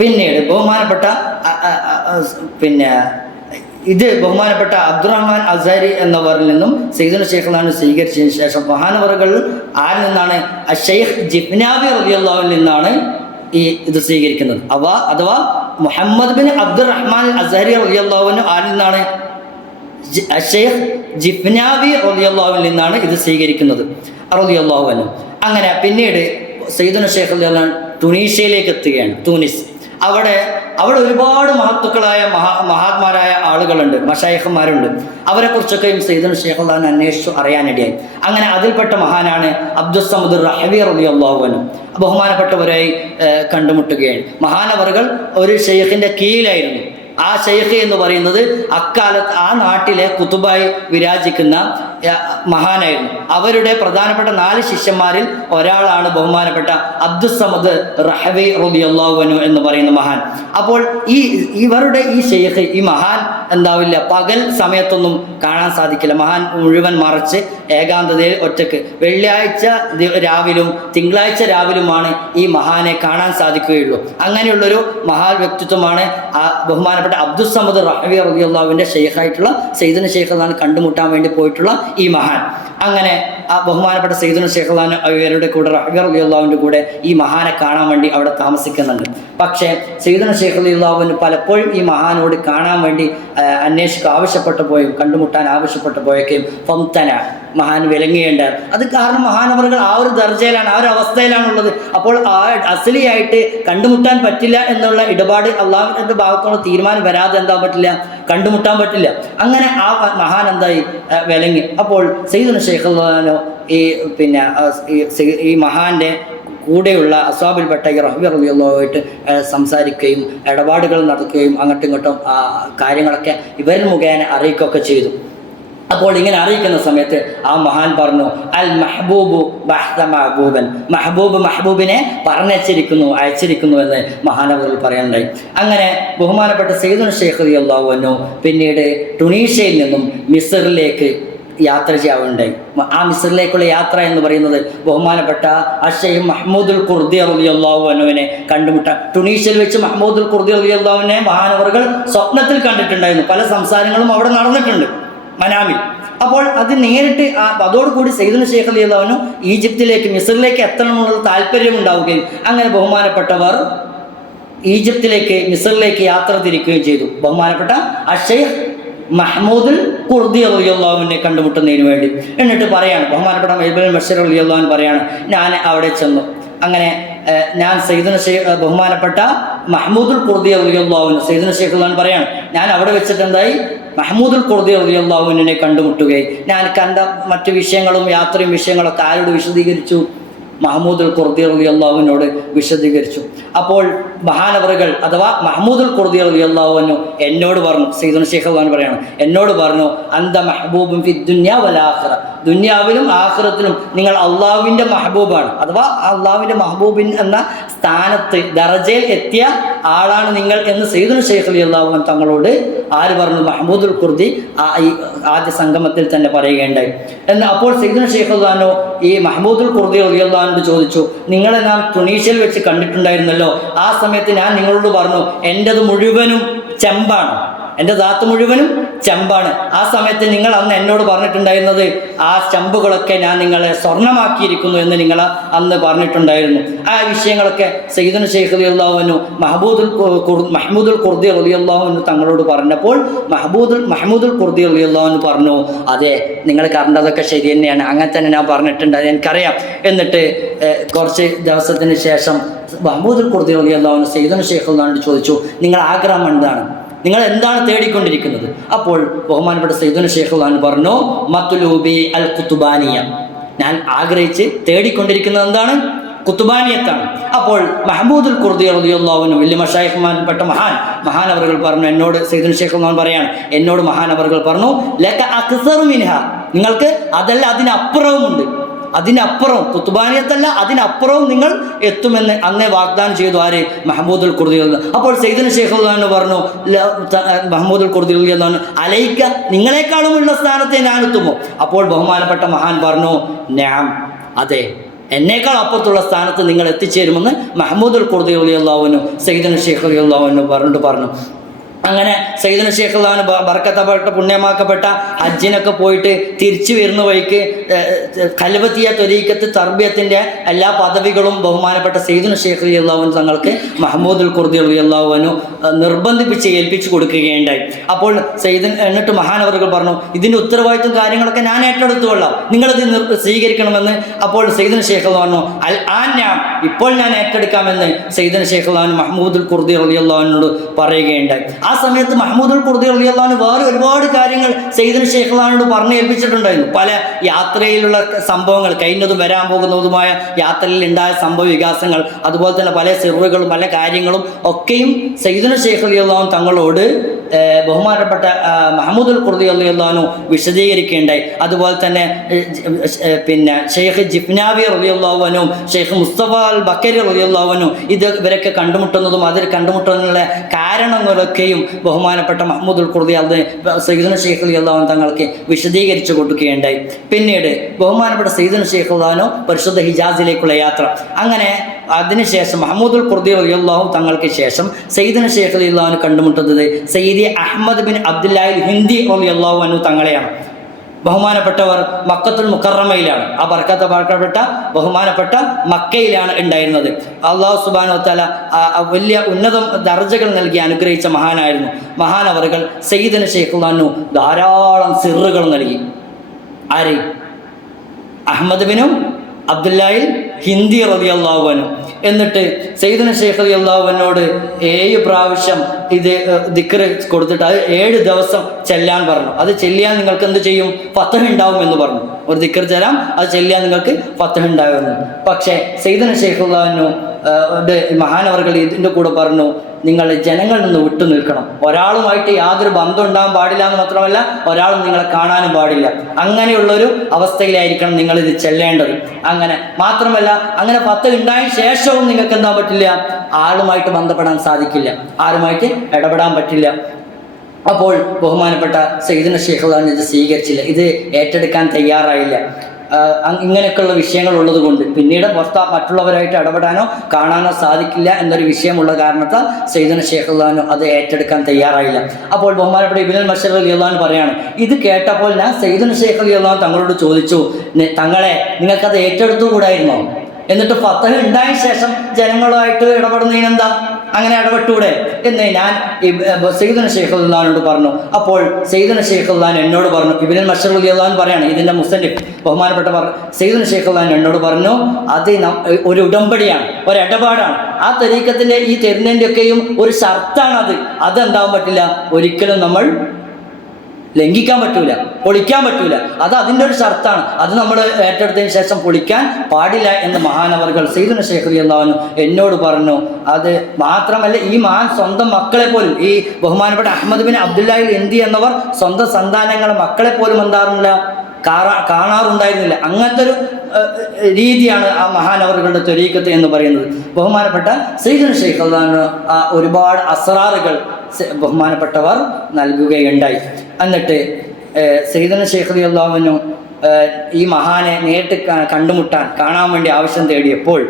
പിന്നീട് ബഹുമാനപ്പെട്ട ബഹുമാനപ്പെട്ട അബ്ദുറഹ്മാൻ അസ്ഹരി എന്നവരിൽ നിന്നും സയ്യിദുന ശൈഖ് റളിയല്ലാഹു അൻഹു സ്വീകരിച്ചതിന് ശേഷം മഹാനവറുകൾ ആരിൽ നിന്നാണ്, ഷെയ്ഖ് ജിഫ്നാവി റളിയല്ലാഹു അൻഹു നിന്നാണ് ഇത് സ്വീകരിക്കുന്നത്. അഥവാ മുഹമ്മദ് ബിൻ അബ്ദുറഹ്മാൻ അസ്ഹരി റളിയല്ലാഹു അൻഹു ആരിൽ നിന്നാണ്, ഷെയ്ഖ് ജിഫ്നാവി റളിയല്ലാഹു അൻഹു നിന്നാണ് ഇത് സ്വീകരിക്കുന്നത് റളിയല്ലാഹു അൻഹു. അങ്ങനെ പിന്നീട് സയ്യിദുന ശൈഖ് റളിയല്ലാഹു അൻഹു ടുണീഷ്യയിലേക്ക് എത്തുകയാണ്. ടൂനിസ്, അവിടെ ഒരുപാട് മഹത്തുക്കളായ മഹാത്മാരായ ആളുകളുണ്ട്, മശായിഖന്മാരുണ്ട്. അവരെക്കുറിച്ചൊക്കെയും സയ്യിദുന ശൈഖ് റളിയല്ലാഹു അൻഹു അന്വേഷിച്ചു അറിയാനിടയായി. അങ്ങനെ അതിൽപ്പെട്ട മഹാനാണ് അബ്ദുസ്സമദ് റഹ്വി റളിയല്ലാഹു അൻഹു. ബഹുമാനപ്പെട്ടവരായി കണ്ടുമുട്ടുകയാണ്. മഹാനവറുകൾ ഒരു ഷെയ്ഖിൻ്റെ കീഴിലായിരുന്നു. ആ ഷെയ്ഖ് എന്ന് പറയുന്നത് അക്കാലത്ത് ആ നാട്ടിലെ കുതുബായി വിരാജിക്കുന്ന മഹാനായിരുന്നു. അവരുടെ പ്രധാനപ്പെട്ട 4 ശിഷ്യന്മാരിൽ ഒരാളാണ് ബഹുമാനപ്പെട്ട അബ്ദുസ്സമദ് റഹ്വി റളിയല്ലാഹു അൻഹു എന്ന് പറയുന്ന മഹാൻ. അപ്പോൾ ഇവരുടെ ഈ ഷെയ്ഖ്, ഈ മഹാൻ എന്താവില്ല, പകൽ സമയത്തൊന്നും കാണാൻ സാധിക്കില്ല. മഹാൻ മുഴുവൻ മറച്ച് ഏകാന്തതയിൽ ഒറ്റക്ക് വെള്ളിയാഴ്ച രാവിലും തിങ്കളാഴ്ച രാവിലുമാണ് ഈ മഹാനെ കാണാൻ സാധിക്കുകയുള്ളൂ. അങ്ങനെയുള്ളൊരു മഹാൻ വ്യക്തിത്വമാണ് ആ ബഹുമാനപ്പെട്ട അബ്ദുസ്സമദ് റഹ്വി റളിയല്ലാഹു അൻഹുവിൻ്റെ ഷെയ്ഖായിട്ടുള്ള സയ്യിദുന ശൈഖ് റളിയല്ലാഹു അൻഹു കണ്ടുമുട്ടാൻ വേണ്ടി പോയിട്ടുള്ള ഈ മഹാൻ. അങ്ങനെ ആ ബഹുമാനപ്പെട്ട സയ്യിദുന ശൈഖ് റളിയല്ലാഹു അൻഹു അവരുടെ കൂടെ റഹ്വി റളിയല്ലാഹു അൻഹുവിൻ്റെ കൂടെ ഈ മഹാനെ കാണാൻ വേണ്ടി അവിടെ താമസിക്കുന്നുണ്ട്. പക്ഷേ സയ്യിദുന ശൈഖ് റളിയല്ലാഹു അൻഹു പലപ്പോഴും ഈ മഹാനോട് കാണാൻ വേണ്ടി ആവശ്യപ്പെട്ടപ്പോഴും കണ്ടുമുട്ടാൻ ആവശ്യപ്പെട്ടപ്പോഴൊക്കെയും ഫംതന, മഹാൻ വിലങ്ങിയുണ്ട്. അത് കാരണം മഹാനവറുകൾ ആ ഒരു ദർജയിലാണ്, ആ ഒരു അവസ്ഥയിലാണുള്ളത്. അപ്പോൾ ആ അസലിയായിട്ട് കണ്ടുമുട്ടാൻ പറ്റില്ല എന്നുള്ള ഇടപാട് അള്ളാഹുവിൻ്റെ ഭാഗത്തുള്ള തീരുമാനം വരാതെ എന്താ പറ്റില്ല, കണ്ടുമുട്ടാൻ പറ്റില്ല. അങ്ങനെ ആ മഹാൻ എന്തായി, വിലങ്ങി. അപ്പോൾ സയ്യിദുന ശൈഖ് റളിയല്ലാഹു അൻഹു ഈ മഹാന്റെ കൂടെയുള്ള അസ്വാബിൽപ്പെട്ട ഈ റഹ്വി റളിയല്ലാഹു ആയിട്ട് സംസാരിക്കുകയും ഇടപാടുകൾ നടത്തുകയും അങ്ങോട്ടും ഇങ്ങോട്ടും കാര്യങ്ങളൊക്കെ ഇവർ മുഖേന അറിയിക്കുകയൊക്കെ ചെയ്തു. അപ്പോൾ ഇങ്ങനെ അറിയിക്കുന്ന സമയത്ത് ആ മഹാൻ പറഞ്ഞു, അൽ മഹബൂബു ബഹ്ത മഹബൂബൻ, മഹബൂബിനെ അയച്ചിരിക്കുന്നു എന്ന് മഹാനവറുകൾ പറയുന്നുണ്ടായി. അങ്ങനെ ബഹുമാനപ്പെട്ട സയ്യിദുന ശൈഖ് റളിയല്ലാഹു അൻഹു പിന്നീട് ടുണീഷ്യയിൽ നിന്നും മിസ്റിലേക്ക് യാത്ര ചെയ്യാവുണ്ടായി. ആ മിസ്റിലേക്കുള്ള യാത്ര എന്ന് പറയുന്നത് ബഹുമാനപ്പെട്ട ഷെയ്ഖ് മഹ്മൂദുൽ ഖുർദി റളിയല്ലാഹു അൻഹുവിനെ കണ്ടുമുട്ടാൻ, ടുണീഷ്യയിൽ വെച്ച് മഹ്മൂദുൽ ഖുർദി റളിയല്ലാഹു അൻഹുവിനെ മഹാനവറുകൾ സ്വപ്നത്തിൽ കണ്ടിട്ടുണ്ടായിരുന്നു. പല സംസാരങ്ങളും അവിടെ നടന്നിട്ടുണ്ട് മനാമിൽ. അപ്പോൾ അത് നേരിട്ട് അതോടുകൂടി സയ്യിദുന ശൈഖ് റളിയല്ലാഹു അൻഹു ഈജിപ്തിലേക്ക് മിസ്രിലേക്ക് എത്തണമെന്നുള്ള താല്പര്യം ഉണ്ടാവുകയും അങ്ങനെ ബഹുമാനപ്പെട്ടവർ ഈജിപ്തിലേക്ക് മിസ്രിലേക്ക് യാത്ര തിരിക്കുകയും ചെയ്തു. ബഹുമാനപ്പെട്ട അഷൈഖ് മഹ്മൂദുൽ ഖുർദി റളിയല്ലാഹു അൻഹുവിനെ കണ്ടുമുട്ടുന്നതിന് വേണ്ടി. എന്നിട്ട് പറയാണ്, ബഹുമാനപ്പെട്ട ഇബ്നുൽ മശ്ശർ റളിയല്ലാഹു അൻഹു പറയാണ്, ഞാൻ അവിടെ ചെന്നു. അങ്ങനെ ഞാൻ സയ്യിദുന ബഹുമാനപ്പെട്ട മഹ്മൂദുൽ ഖുർദി റളിയല്ലാഹു അൻഹു സയ്യിദുന ശൈഖ് റളിയല്ലാഹു അൻഹു പറയാണ്, ഞാൻ അവിടെ വെച്ചിട്ട് എന്തായി മഹ്മൂദുൽ ഖുർദി റളിയല്ലാഹു അൻഹുവിനെ കണ്ടുമുട്ടുകയും ഞാൻ കണ്ട മറ്റു വിഷയങ്ങളും യാത്രയും വിഷയങ്ങളൊക്കെ ആരോട് വിശദീകരിച്ചു? മഹ്മൂദുൽ ഖുർദി റളിയല്ലാഹു അൻഹുവിനോട് വിശദീകരിച്ചു. അപ്പോൾ മഹാനവറുകൾ അഥവാ മഹ്മൂദുൽ ഖുർദി റളിയല്ലാഹു അൻഹു എന്നോട് പറഞ്ഞു, സയ്യിദുന ശൈഖ് റളിയല്ലാഹു അൻഹു പറയാണ്, എന്നോട് പറഞ്ഞു, അന്ത മഹ്ബൂബുൻ ഫി ദുനിയ വൽ ആഖിറ, ദുനിയാവിലും ആഖിറത്തിലും നിങ്ങൾ അള്ളാഹുവിൻ്റെ മഹബൂബാണ്. അഥവാ അള്ളാഹുവിൻ്റെ മഹബൂബിൻ എന്ന സ്ഥാനത്ത് ദറജയിൽ എത്തിയ ആളാണ് നിങ്ങൾ എന്ന് സയ്യിദുന ശൈഖ് റളിയല്ലാഹു അൻഹു തങ്ങളോട് ആര് പറഞ്ഞു? മഹ്മൂദുൽ ഖുർദി ഈ ആദ്യ സംഗമത്തിൽ തന്നെ പറയുകയുണ്ടായി. എന്നാൽ അപ്പോൾ സയ്യിദുന ശൈഖ് റളിയല്ലാഹു അൻഹു ഈ മഹ്മൂദുൽ ഖുർദി റളിയല്ലാഹു അൻഹു ചോദിച്ചു, നിങ്ങളെ നാം തുണീഷ്യയിൽ വെച്ച് കണ്ടിട്ടുണ്ടായിരുന്നല്ലോ, ആ സമയത്ത് ഞാൻ നിങ്ങളോട് പറഞ്ഞു എൻ്റെത് മുഴുവനും ചെമ്പാണ്, എൻ്റെ ദാത്ത് മുഴുവനും ചെമ്പാണ്. ആ സമയത്ത് നിങ്ങൾ അന്ന് എന്നോട് പറഞ്ഞിട്ടുണ്ടായിരുന്നത് ആ ചെമ്പുകളൊക്കെ ഞാൻ നിങ്ങളെ സ്വർണ്ണമാക്കിയിരിക്കുന്നു എന്ന് നിങ്ങൾ അന്ന് പറഞ്ഞിട്ടുണ്ടായിരുന്നു. ആ വിഷയങ്ങളൊക്കെ സയ്യിദുന ശൈഖ് റളിയല്ലാഹു അൻഹു മഹ്മൂദുൽ ഖുർദി റളിയല്ലാഹു അൻഹു തങ്ങളോട് പറഞ്ഞപ്പോൾ മഹ്മൂദുൽ ഖുർദി റളിയല്ലാഹു അൻഹു പറഞ്ഞു, അതെ നിങ്ങൾ കണ്ടതൊക്കെ ശരി തന്നെയാണ്, അങ്ങനെ തന്നെ ഞാൻ പറഞ്ഞിട്ടുണ്ട്, അത് എനിക്കറിയാം. എന്നിട്ട് കുറച്ച് ദിവസത്തിന് ശേഷം മഹ്മൂദുൽ ഖുർദി റളിയല്ലാഹു അൻഹു സയ്യിദുന ശൈഖ് റളിയല്ലാഹു അൻഹു ചോദിച്ചു, നിങ്ങൾ ആഗ്രഹം എന്താണ്? നിങ്ങൾ എന്താണ് തേടിക്കൊണ്ടിരിക്കുന്നത്? അപ്പോൾ ബഹുമാനപ്പെട്ട സയ്യിദുന ശൈഖ് റളിയല്ലാഹു അൻഹു പറഞ്ഞു, മത്ലൂബി അൽ ഖുതുബാനിയ, ഞാൻ ആഗ്രഹിച്ച് തേടിക്കൊണ്ടിരിക്കുന്നത് എന്താണ്? ഖുതുബാനിയത്താണ്. അപ്പോൾ മഹ്മൂദുൽ ഖുർദി റളിയല്ലാഹു അൻഹു വലിയ മശായിഖ്മാൻപ്പെട്ട മഹാനവറുകൾ പറഞ്ഞു, എന്നോട് സയ്യിദുന ശൈഖ് റളിയല്ലാഹു അൻഹു പറയാണ്, എന്നോട് മഹാനവറുകൾ പറഞ്ഞു, ലക അക്സറു മിൻഹ, നിങ്ങൾക്ക് അതല്ല അതിനപ്പുറവുമുണ്ട്, അതിനപ്പുറം ഖുതുബാനിയത്തല്ല അതിനപ്പുറവും നിങ്ങൾ എത്തുമെന്ന് അന്നേ വാഗ്ദാനം ചെയ്തു. ആര്? മഹ്മൂദുൽ ഖുർദി. അപ്പോൾ സയ്യിദുന ശൈഖ് റളിയല്ലാഹു അൻഹു പറഞ്ഞു, മഹ്മൂദുൽ ഖുർദി റളിയല്ലാഹു അൻഹു, അലൈക, നിങ്ങളെക്കാളുമുള്ള സ്ഥാനത്തെ ഞാൻ എത്തുമോ? അപ്പോൾ ബഹുമാനപ്പെട്ട മഹാൻ പറഞ്ഞു, നഅം, അതെ, എന്നേക്കാൾ അപ്പുറത്തുള്ള സ്ഥാനത്ത് നിങ്ങൾ എത്തിച്ചേരുമെന്ന് മഹ്മൂദുൽ ഖുർദി റളിയല്ലാഹു അൻഹു സയ്യിദുന ശൈഖ് റളിയല്ലാഹു അൻഹു പറഞ്ഞു. അങ്ങനെ സയ്യിദുന ശൈഖ് റളിയല്ലാഹു അൻഹു ബർക്കത്തപ്പെട്ട പുണ്യമാക്കപ്പെട്ട ഹജ്ജിനൊക്കെ പോയിട്ട് തിരിച്ചു വരുന്ന വഴിക്ക് ഖൽവത്തിയ ത്വരീഖത്ത് തർബിയത്തിൻ്റെ എല്ലാ പദവികളും ബഹുമാനപ്പെട്ട സയ്യിദുന ശൈഖ് റളിയല്ലാഹു അൻഹു തങ്ങൾക്ക് മഹ്മൂദുൽ ഖുർദി റളിയല്ലാഹു അൻഹു നിർബന്ധിപ്പിച്ച് ഏൽപ്പിച്ചു കൊടുക്കുകയുണ്ടായി. അപ്പോൾ എന്നിട്ട് മഹാനവറുകൾ പറഞ്ഞു, ഇതിൻ്റെ ഉത്തരവാദിത്വം കാര്യങ്ങളൊക്കെ ഞാൻ ഏറ്റെടുത്തുകൊള്ളാം, നിങ്ങളിത് സ്വീകരിക്കണമെന്ന്. അപ്പോൾ സയ്യിദുന ശൈഖ് റളിയല്ലാഹു അൻഹു ഇപ്പോൾ ഞാൻ ഏറ്റെടുക്കാമെന്ന് സയ്യിദുന ശൈഖ് റളിയല്ലാഹു അൻഹു മഹ്മൂദുൽ ഖുർദി റളിയല്ലാഹു അൻഹുവിനോട് പറയുകയുണ്ടായി. ആ സമയത്ത് മഹ്മൂദുൽ ഖുർദി റളിയല്ലാഹു അൻഹു വേറെ ഒരുപാട് കാര്യങ്ങൾ സയ്യിദുന ശൈഖ് റളിയല്ലാഹു അൻഹു പറഞ്ഞു ഏൽപ്പിച്ചിട്ടുണ്ടായിരുന്നു. പല യാത്രയിലുള്ള സംഭവങ്ങൾ, കഴിഞ്ഞതും വരാൻ പോകുന്നതുമായ യാത്രയിൽ ഉണ്ടായ സംഭവ വികാസങ്ങൾ, അതുപോലെ തന്നെ പല സിറുകളും പല കാര്യങ്ങളും ഒക്കെയും സയ്യിദുന ശൈഖ് റളിയല്ലാഹു അൻഹു തങ്ങളോട് ബഹുമാനപ്പെട്ട മഹ്മൂദുൽ ഖുർദി റളിയല്ലാഹു അൻഹു വിശദീകരിക്കുകയുണ്ടായി. അതുപോലെ തന്നെ പിന്നെ ഷെയ്ഖ് ജിഫ്നാവി റളിയല്ലാഹു അൻഹു, ഷെയ്ഖ് മുസ്തഫ അൽ ബക്കരി റളിയല്ലാഹു അൻഹു ഇവരൊക്കെ കണ്ടുമുട്ടുന്നതും അതിൽ കണ്ടുമുട്ടുന്നതിനുള്ള കാരണങ്ങളൊക്കെയും ബഹുമാനപ്പെട്ട മഹ്മൂദുൽ ഖുർദി സയ്യിദുന ശൈഖ് റളിയല്ലാഹു അൻഹു തങ്ങൾക്ക് വിശദീകരിച്ചു കൊടുക്കുകയുണ്ടായി. പിന്നീട് ബഹുമാനപ്പെട്ട സയ്യിദുന ശൈഖ് റളിയല്ലാഹു അൻഹു പരിശുദ്ധ ഹിജാസിലേക്കുള്ള യാത്ര. അങ്ങനെ അതിനുശേഷം മഹ്മൂദുൽ ഖുർദി റളിയല്ലാഹു തങ്ങൾക്ക് ശേഷം സയ്യിദുന ശൈഖ് റളിയല്ലാഹു അൻഹു കണ്ടുമുട്ടുന്നത് സയ്യിദി അഹ്മദ് ബിൻ അബ്ദുല്ലാഹിൽ ഹിന്ദി റളിയല്ലാഹു അൻഹു തങ്ങളെയാണ്. ബഹുമാനപ്പെട്ടവർ മക്കത്തുൽ മുക്കറമയിലാണ്, ആ ബർക്കത്തപ്പെട്ട ബഹുമാനപ്പെട്ട മക്കയിലാണ് ഉണ്ടായിരുന്നത്. അല്ലാഹു സുബ്ഹാനഹു വ തആല വലിയ ഉന്നത ദർജകൾ നൽകി അനുഗ്രഹിച്ച മഹാനായിരുന്നു. മഹാനവറുകൾ സയ്യിദുന ശൈഖ് റളിയല്ലാഹു അൻഹു ധാരാളം സിറുകൾ നൽകി. ആര്? അഹ്മദ് ബിനും അബ്ദുല്ലാഹിൽ ഹിന്ദി റളിയല്ലാഹു അൻഹു. എന്നിട്ട് സയ്യിദുന ശൈഖ് റളിയല്ലാഹു അൻഹുവോട് 7 പ്രാവശ്യം ഇത് ദിക്ർ കൊടുത്തിട്ട് അത് 7 ദിവസം ചെല്ലാൻ പറഞ്ഞു. അത് ചെല്ലിയാൽ നിങ്ങൾക്ക് എന്ത് ചെയ്യും? ഫത്ഹ് ഉണ്ടാവും എന്ന് പറഞ്ഞു. ഒരു ദിക്ർ ചെല്ലാം, അത് ചെല്ലിയാൽ നിങ്ങൾക്ക് ഫത്ഹ് ഉണ്ടാകുന്നു. പക്ഷേ സയ്യിദുന ശൈഖ് റളിയല്ലാഹു അൻഹു മഹാനവറുകൾ ഇതിൻ്റെ കൂടെ പറഞ്ഞു, നിങ്ങൾ ജനങ്ങളിൽ നിന്ന് വിട്ടു നിൽക്കണം, ഒരാളുമായിട്ട് യാതൊരു ബന്ധം ഉണ്ടാകാൻ പാടില്ല എന്ന് മാത്രമല്ല ഒരാളും നിങ്ങളെ കാണാനും പാടില്ല. അങ്ങനെയുള്ളൊരു അവസ്ഥയിലായിരിക്കണം നിങ്ങളിത് ചെല്ലേണ്ടത്. അങ്ങനെ മാത്രമല്ല, അങ്ങനെ ഫത്ഹ് ഉണ്ടായ ശേഷവും നിങ്ങൾക്ക് എന്താ പറ്റില്ല? ആളുമായിട്ട് ബന്ധപ്പെടാൻ സാധിക്കില്ല, ആരുമായിട്ട് ഇടപെടാൻ പറ്റില്ല. അപ്പോൾ ബഹുമാനപ്പെട്ട സയ്യിദുന ശൈഖ് റളിയല്ലാഹു അൻഹു ഇത് സ്വീകരിച്ചില്ല, ഇത് ഏറ്റെടുക്കാൻ തയ്യാറായില്ല. ഇങ്ങനെയൊക്കെയുള്ള വിഷയങ്ങൾ ഉള്ളത് കൊണ്ട് പിന്നീട് മറ്റുള്ളവരായിട്ട് ഇടപെടാനോ കാണാനോ സാധിക്കില്ല എന്നൊരു വിഷയമുള്ള കാരണത്താൽ സയ്യിദുന ശൈഖ് റളിയല്ലാഹു അത് ഏറ്റെടുക്കാൻ തയ്യാറായില്ല. അപ്പോൾ ബഹുമാനപ്പെട്ട ഇബ്നുൽ മശ്അരി റളിയല്ലാഹു അൻഹു പറയാണ്, ഇത് കേട്ടപ്പോൾ ഞാൻ സയ്യിദുന ശൈഖ് റളിയല്ലാഹു തങ്ങളോട് ചോദിച്ചു, തങ്ങളെ നിങ്ങൾക്കത് ഏറ്റെടുത്തുകൂടായിരുന്നോ? എന്നിട്ട് ഫതഹ് ഉണ്ടായ ശേഷം ജനങ്ങളുമായിട്ട് ഇടപെടുന്നതിനെന്താ, അങ്ങനെ ഇടപെട്ടൂടെ എന്ന് ഞാൻ സയ്യിദുന ശൈഖ് റളിയല്ലാഹുവിനോട് പറഞ്ഞു. അപ്പോൾ സയ്യിദുന ശൈഖ് റളിയല്ലാഹു എന്നോട് പറഞ്ഞു, ഇബ്നുൽ മശ്അരി റളിയല്ലാഹു പറയാണ്, ഇതിൻ്റെ മുസന്നിഫ് ബഹുമാനപ്പെട്ട സയ്യിദുന ശൈഖ് റളിയല്ലാഹു എന്നോട് പറഞ്ഞു, അത് ഒരു ഉടമ്പടിയാണ്, ഒരു ഇടപാടാണ്. ആ തരീഖത്തിൻ്റെ ഈ തരുന്നതിൻ്റെയൊക്കെയും ഒരു ഷർത്താണത്. അതെന്താവാൻ പറ്റില്ല, ഒരിക്കലും നമ്മൾ ലംഘിക്കാൻ പറ്റൂല, പൊളിക്കാൻ പറ്റൂല. അത് അതിൻ്റെ ഒരു ഷർത്താണ്. അത് നമ്മൾ ഏറ്റെടുത്തതിന് ശേഷം പൊളിക്കാൻ പാടില്ല എന്ന് മഹാനവർകൾ സയ്യിദുന ശൈഖ് റളിയല്ലാഹു അൻഹു എന്നോട് പറഞ്ഞു. അത് മാത്രമല്ല, ഈ മഹാൻ സ്വന്തം മക്കളെ പോലും, ഈ ബഹുമാനപ്പെട്ട അഹ്മദ് ബിൻ അബ്ദുല്ലാഹിൽ ഹിന്ദി എന്നവർ സ്വന്തം സന്താനങ്ങളെ മക്കളെ പോലും എന്താറുന്നില്ല, കാണാറുണ്ടായിരുന്നില്ല. അങ്ങനത്തെ ഒരു രീതിയാണ് ആ മഹാനവറുകളുടെ ത്വരീഖത്ത് എന്ന് പറയുന്നത്. ബഹുമാനപ്പെട്ട സയ്യിദുന ശൈഖ് റളിയല്ലാഹു അൻഹു ഒരുപാട് അസ്റാറുകൾ ബഹുമാനപ്പെട്ടവർ നൽകുകയുണ്ടായി. എന്നിട്ട് സയ്യിദുന ശൈഖ് റളിയല്ലാഹു അൻഹു ഈ മഹാനെ നേരിട്ട് കാണാൻ വേണ്ടി ആവശ്യം തേടിയപ്പോൾ,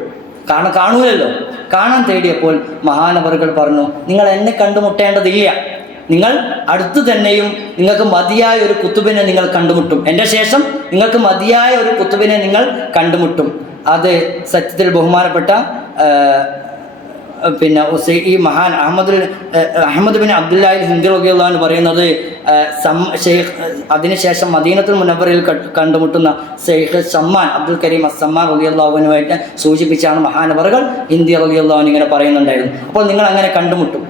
കാണൂലല്ലോ, കാണാൻ തേടിയപ്പോൾ മഹാനവറുകൾ പറഞ്ഞു, നിങ്ങൾ എന്നെ കണ്ടുമുട്ടേണ്ടതില്ല, നിങ്ങൾ അടുത്തു തന്നെയും നിങ്ങൾക്ക് മതിയായ ഒരു കുത്തുബിനെ നിങ്ങൾ കണ്ടുമുട്ടും, എൻ്റെ ശേഷം നിങ്ങൾക്ക് മതിയായ ഒരു കുത്തുബിനെ നിങ്ങൾ കണ്ടുമുട്ടും. അത് സത്യത്തിൽ ബഹുമാനപ്പെട്ട പിന്നെ ഈ മഹാൻ അഹമ്മദ് ബിൻ അബ്ദുല്ലാഹിൽ ഹിന്ദി റളിയല്ലാഹു അൻഹു പറയുന്നത്, അതിനുശേഷം മദീനത്തുൽ മുനവ്വറയിൽ കണ്ടുമുട്ടുന്ന ഷെയ്ഖ് സമ്മാൻ അബ്ദുൽ കരീം അസ്സമ്മാൻ റളിയല്ലാഹു അൻഹുവായിട്ട് സൂചിപ്പിച്ചാണ് മഹാനവറുകൾ ഹിന്ദി റളിയല്ലാഹു അൻഹു ഇങ്ങനെ പറയുന്നുണ്ടായിരുന്നു. അപ്പോൾ നിങ്ങൾ അങ്ങനെ കണ്ടുമുട്ടും.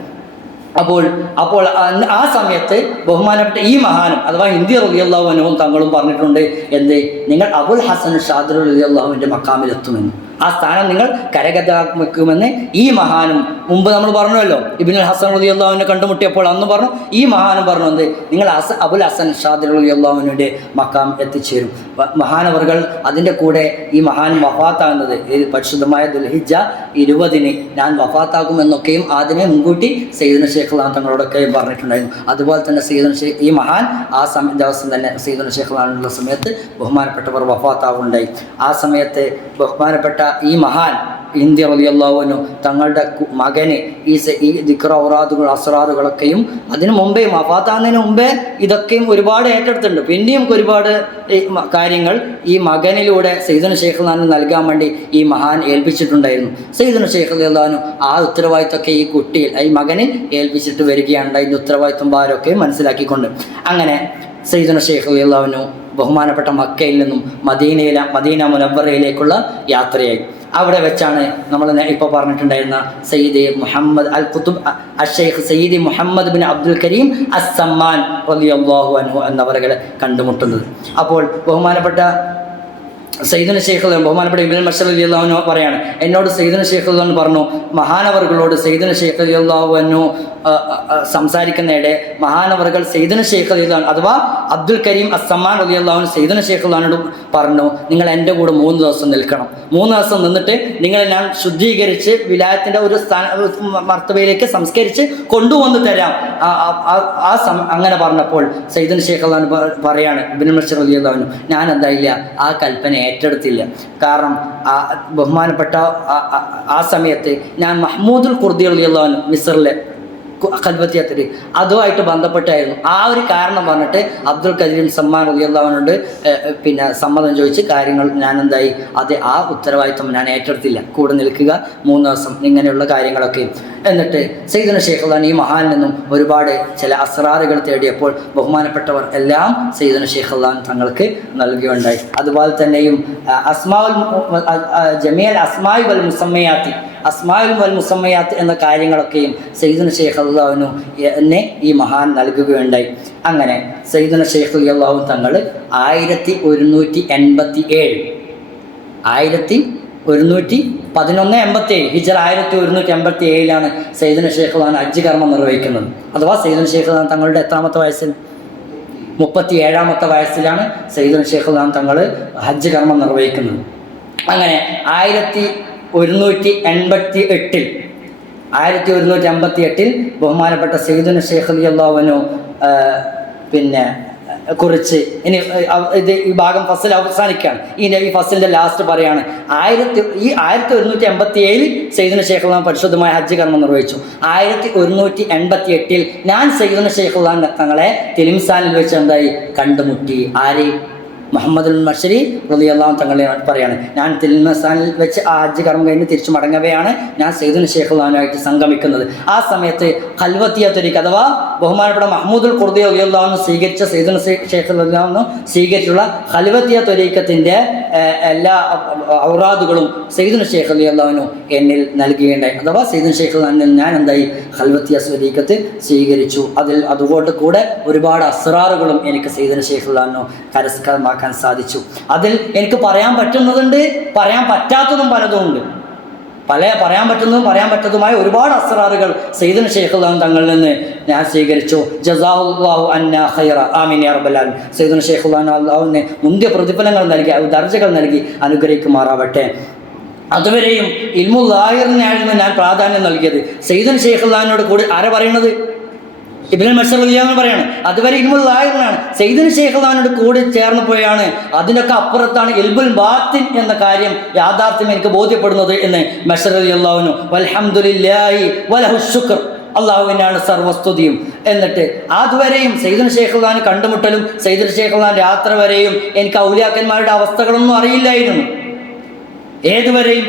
അപ്പോൾ ആ സമയത്ത് ബഹുമാനപ്പെട്ട ഈ മഹാനും അഥവാ ഹിന്ദി റളിയല്ലാഹു അൻഹുവും തങ്ങളും പറഞ്ഞിട്ടുണ്ട്, എന്ത്, നിങ്ങൾ അബുൽ ഹസൻ ഷാദിലി റളിയല്ലാഹുവിൻ്റെ മക്കാമിലെത്തുമെന്ന്, ആ സ്ഥാനം നിങ്ങൾ കരഗതമാക്കുമെന്ന് ഈ മഹാനും മുമ്പ് നമ്മൾ പറഞ്ഞല്ലോ. ഇബ്നുൽ ഹസൻ റളിയല്ലാഹുവിനെ കണ്ടുമുട്ടിയപ്പോൾ അന്ന് പറഞ്ഞു, ഈ മഹാനും പറഞ്ഞു, എന്ത്, നിങ്ങൾ അബുൽ ഹസൻ ഷാദിലി റളിയല്ലാഹുവിൻ്റെ മക്കാം എത്തിച്ചേരും. മഹാനവറുകൾ അതിൻ്റെ കൂടെ ഈ മഹാനും വഫാത്താകുന്നത് പരിശുദ്ധമായ ദുൽഹിജ്ജ 20 ഞാൻ വഫാത്താകുമെന്നൊക്കെയും ആദ്യമേ മുൻകൂട്ടി സയ്യിദുന ശൈഖ് റളിയല്ലാഹു തങ്ങളോടൊക്കെ പറഞ്ഞിട്ടുണ്ടായിരുന്നു. അതുപോലെ തന്നെ ഈ മഹാൻ ആ ദിവസം തന്നെ സയ്യിദുന ശൈഖ് റളിയല്ലാഹു സമയത്ത് ബഹുമാനപ്പെട്ടവർ വഫാത്താവുണ്ടായി. ആ സമയത്ത് ബഹുമാനപ്പെട്ട ഈ മഹാൻ ഹിന്ദി റളിയല്ലാഹു അൻഹു തങ്ങളുടെ മകന് ഈ ദിക്ർ ഔറാദുകൾ അസ്റാറുകളൊക്കെയും അതിനു മുമ്പേ വഫാത്താകുന്നതിന് മുമ്പേ ഇതൊക്കെയും ഒരുപാട് ഏറ്റെടുത്തിട്ടുണ്ട്. പിന്നെയും ഒരുപാട് കാര്യങ്ങൾ ഈ മകനിലൂടെ സയ്യിദുന ശൈഖ് റളിയല്ലാഹു അൻഹു നൽകാൻ വേണ്ടി ഈ മഹാൻ ഏൽപ്പിച്ചിട്ടുണ്ടായിരുന്നു. സയ്യിദുന ശൈഖ് റളിയല്ലാഹു അൻഹു ആ ഉത്തരവാദിത്തമൊക്കെ ഈ കുട്ടിയിൽ ഈ മകന് ഏൽപ്പിച്ചിട്ട് വരികയാണ്. ഇതിൻ്റെ ഉത്തരവാദിത്വം ഭാരമൊക്കെ മനസ്സിലാക്കിക്കൊണ്ട് അങ്ങനെ സയ്യിദുന ശൈഖ് റളിയല്ലാഹു അൻഹു ബഹുമാനപ്പെട്ട മക്കയിൽ നിന്നും മദീന മുനവ്വറയിലേക്കുള്ള യാത്രയായി. അവിടെ വെച്ചാണ് നമ്മൾ ഇപ്പോൾ പറഞ്ഞിട്ടുണ്ടായിരുന്ന സയ്യിദ് മുഹമ്മദ് അൽ ഖുതുബ് അഷൈഖ് സയ്യിദ് മുഹമ്മദ് ബിൻ അബ്ദുൽ കരീം അസ്സമ്മാൻ റളിയല്ലാഹു അൻഹു എന്നവരെ കണ്ടുമുട്ടുന്നത്. അപ്പോൾ ബഹുമാനപ്പെട്ട സയ്യിദുന ശൈഖ് ബഹുമാനപ്പെട്ട ഇബ്നുൽ മശ്അരി റളിയല്ലാഹു അൻഹു പറയാണ്, എന്നോട് സയ്യിദുന ശൈഖ് റളിയല്ലാഹു അൻഹു പറഞ്ഞു, മഹാനവറുകളോട് സയ്യിദുന ശൈഖ് റളിയല്ലാഹു അൻഹു സംസാരിക്കുന്നതിടെ മഹാനവറുകൾ സയ്യിദുന ശൈഖ് റളിയല്ലാഹു അൻഹു അഥവാ അബ്ദുൽ കരീം അസ്സമ്മാൻ റളിയല്ലാഹു അൻഹു സയ്യിദുന ശൈഖ് റളിയല്ലാഹു അൻഹു പറഞ്ഞു, നിങ്ങൾ എൻ്റെ കൂടെ 3 ദിവസം നിൽക്കണം. 3 ദിവസം നിന്നിട്ട് നിങ്ങളെ ഞാൻ ശുദ്ധീകരിച്ച് വിലായത്തിൻ്റെ ഒരു മർത്തബയിലേക്ക് സംസ്കരിച്ച് കൊണ്ടുവന്ന് തരാം. അങ്ങനെ പറഞ്ഞപ്പോൾ സയ്യിദുന ശൈഖ് റളിയല്ലാഹു അൻഹു പറയാണ്, ഇബ്നുൽ മശ്അരി റളിയല്ലാഹു അൻഹു, ഞാൻ എന്തായില്ല ആ കൽപ്പന ഏറ്റെടുത്തില്ല. കാരണം ബഹുമാനപ്പെട്ട ആ സമയത്ത് ഞാൻ മഹ്മൂദുൽ ഖുർദി റളിയല്ലാഹു അൻഹു മിസ്റിലെ ഖൽവത്തിയത്തിൽ അതുമായിട്ട് ബന്ധപ്പെട്ടായിരുന്നു. ആ ഒരു കാരണം പറഞ്ഞിട്ട് അബ്ദുൽ കരീം സമ്മാൻ റളിയല്ലാഹു അൻഹുവിനോട് പിന്നെ സമ്മതം ചോദിച്ച് കാര്യങ്ങൾ ഞാൻ എന്തായി ആ ഉത്തരവാദിത്വം ഞാൻ ഏറ്റെടുത്തില്ല. കൂടെ നിൽക്കുക 3 ദിവസം ഇങ്ങനെയുള്ള കാര്യങ്ങളൊക്കെ. എന്നിട്ട് സയ്യിദുന ശൈഖ് റളിയല്ലാഹു അൻഹു ഈ മഹാനിൽ നിന്നും ഒരുപാട് ചില അസ്റാറുകൾ തേടിയപ്പോൾ ബഹുമാനപ്പെട്ടവർ എല്ലാം സയ്യിദുന ശൈഖ് റളിയല്ലാഹു അൻഹു തങ്ങൾക്ക് നൽകുകയുണ്ടായി. അതുപോലെ തന്നെയും ജമീഅൽ അസ്മാഇ വൽ മുസമ്മയാത്തി അസ്മാഉൽ വൽ മുസമ്മയാത്ത് എന്ന കാര്യങ്ങളൊക്കെയും സയ്യിദുന ശൈഖ് റളിയല്ലാഹു അൻഹു എന്നെ ഈ മഹാൻ നൽകുകയുണ്ടായി. അങ്ങനെ സയ്യിദുന ശൈഖ് റളിയല്ലാഹു അൻഹു തങ്ങൾ 1187 ഹിജ്റ 1187 സയ്യിദുന ശൈഖ് റളിയല്ലാഹു അൻഹു ഹജ്ജ് കർമ്മം നിർവഹിക്കുന്നത്. അഥവാ സയ്യിദുന ശൈഖ് റളിയല്ലാഹു അൻഹു തങ്ങളുടെ എത്രാമത്തെ വയസ്സിൽ 37ാമത്തെ വയസ്സിലാണ് സയ്യിദുന ശൈഖ് റളിയല്ലാഹു അൻഹു തങ്ങൾ ഹജ്ജ് കർമ്മം നിർവഹിക്കുന്നത്. അങ്ങനെ 1188 ബഹുമാനപ്പെട്ട സയ്യിദുന ശൈഖ് റളിയല്ലാഹു അൻഹു പിന്നെ കുറിച്ച് ഇനി ഇത് ഈ ഭാഗം ഫസൽ അവസാനിക്കുകയാണ്. ഈ ഫസലിന്റെ ലാസ്റ്റ് പറയാണ് 1187 സയ്യിദുന ശൈഖുൽ പരിശുദ്ധമായ ഹജ്ജ് കർമ്മം നിർവഹിച്ചു. 1188 ഞാൻ സയ്യിദുന ശൈഖുൽ തങ്ങളെ തിലിംസാനിൽ വെച്ച് എന്തായി കണ്ടുമുട്ടി. ആര്? മുഹമ്മദ് മശ്ശരി റളിയല്ലാഹു തങ്ങളെ പറയാണ്, ഞാൻ തിൽമസാനിൽ വെച്ച് ആ ഹജ്ജ് കർമ്മം കഴിഞ്ഞ് തിരിച്ചു മടങ്ങവെയാണ് ഞാൻ സയ്യിദുന ശൈഖുൽആനുമായിട്ട് സംഗമിക്കുന്നത്. ആ സമയത്ത് ഖൽവത്തിയ ത്വരീഖ് അഥവാ ബഹുമാനപ്പെട്ട മഹ്മൂദുൽ ഖുർദി റളിയല്ലാഹു അൻഹു സ്വീകരിച്ച സയ്യിദുന ശൈഖുൽ റളിയല്ലാഹു സ്വീകരിച്ചുള്ള ഖൽവത്തിയ ത്വരീഖത്തിന്റെ എല്ലാ ഔറാദുകളും സയ്യിദുന ശൈഖ് റളിയല്ലാഹു അൻഹു എന്നിൽ നൽകുകയുണ്ടായി. അഥവാ സയ്യിദുന ശൈഖുൽആനിൽ ഞാൻ എന്തായി ഖൽവത്തിയ ത്വരീഖത്ത് സ്വീകരിച്ചു. അതുകൊണ്ട് കൂടെ ഒരുപാട് അസ്റാറുകളും എനിക്ക് സയ്യിദുന ശൈഖുൽആനു കരസ്ഥമാക്കാൻ സാധിച്ചു. അതിൽ എനിക്ക് പറയാൻ പറ്റുന്നതുണ്ട്, പറയാൻ പറ്റാത്തതും പലതും ഉണ്ട്. പറയാൻ പറ്റുന്നതും പറയാൻ പറ്റതുമായ ഒരുപാട് അസ്റാറുകൾ സയ്യിദുന ശൈഖുൽ തങ്ങളിൽ നിന്ന് ഞാൻ സ്വീകരിച്ചു. ജസാഹുല്ലാഹു അന്നാ ഖൈറ ആമീൻ യാ റബ്ബൽ ആലമീൻ. സയ്യിദുന ശൈഖുൽ അല്ലാഹുവിനെ മുന്തിയ പ്രതിഫലങ്ങൾ നൽകി ദർജകൾ നൽകി അനുഗ്രഹിക്കുമാറാവട്ടെ. അതുവരെയും ഇൽമുൽ ളാഹിറിനായിരുന്നു ഞാൻ പ്രാധാന്യം നൽകിയത്. സയ്യിദുന ശൈഖുൽആനോട് കൂടി ആരാ പറയുന്നത്? ഇബ്നുൽ മശ്ശർ റളിയല്ലാഹു അൻഹു പറയാണ്, അതുവരെ ഇൽമുൽ ളാഹിറിനാണ്. സയ്യിദുന ശൈഖുൽആനോട് കൂടി ചേർന്നപ്പോഴാണ് അതിനൊക്കെ അപ്പുറത്താണ് ഇൽമുൽ ബാത്തിൻ എന്ന കാര്യം യാഥാർത്ഥ്യം എനിക്ക് ബോധ്യപ്പെടുന്നത് എന്ന് മശ്ശർ റളിയല്ലാഹു അൻഹു വൽഹംദുലില്ലാഹി വലഹു ശുക്ർ, അള്ളാഹുവിനാണ് സർവസ്തുതിയും. എന്നിട്ട് അതുവരെയും സയ്യിദുന ശൈഖുൽആൻ കണ്ടുമുട്ടലും സയ്യിദുന ശൈഖുൽആൻ യാത്ര വരെയും എനിക്ക് ഔലിയാക്കന്മാരുടെ അവസ്ഥകളൊന്നും അറിയില്ലായിരുന്നു. ഏതുവരെയും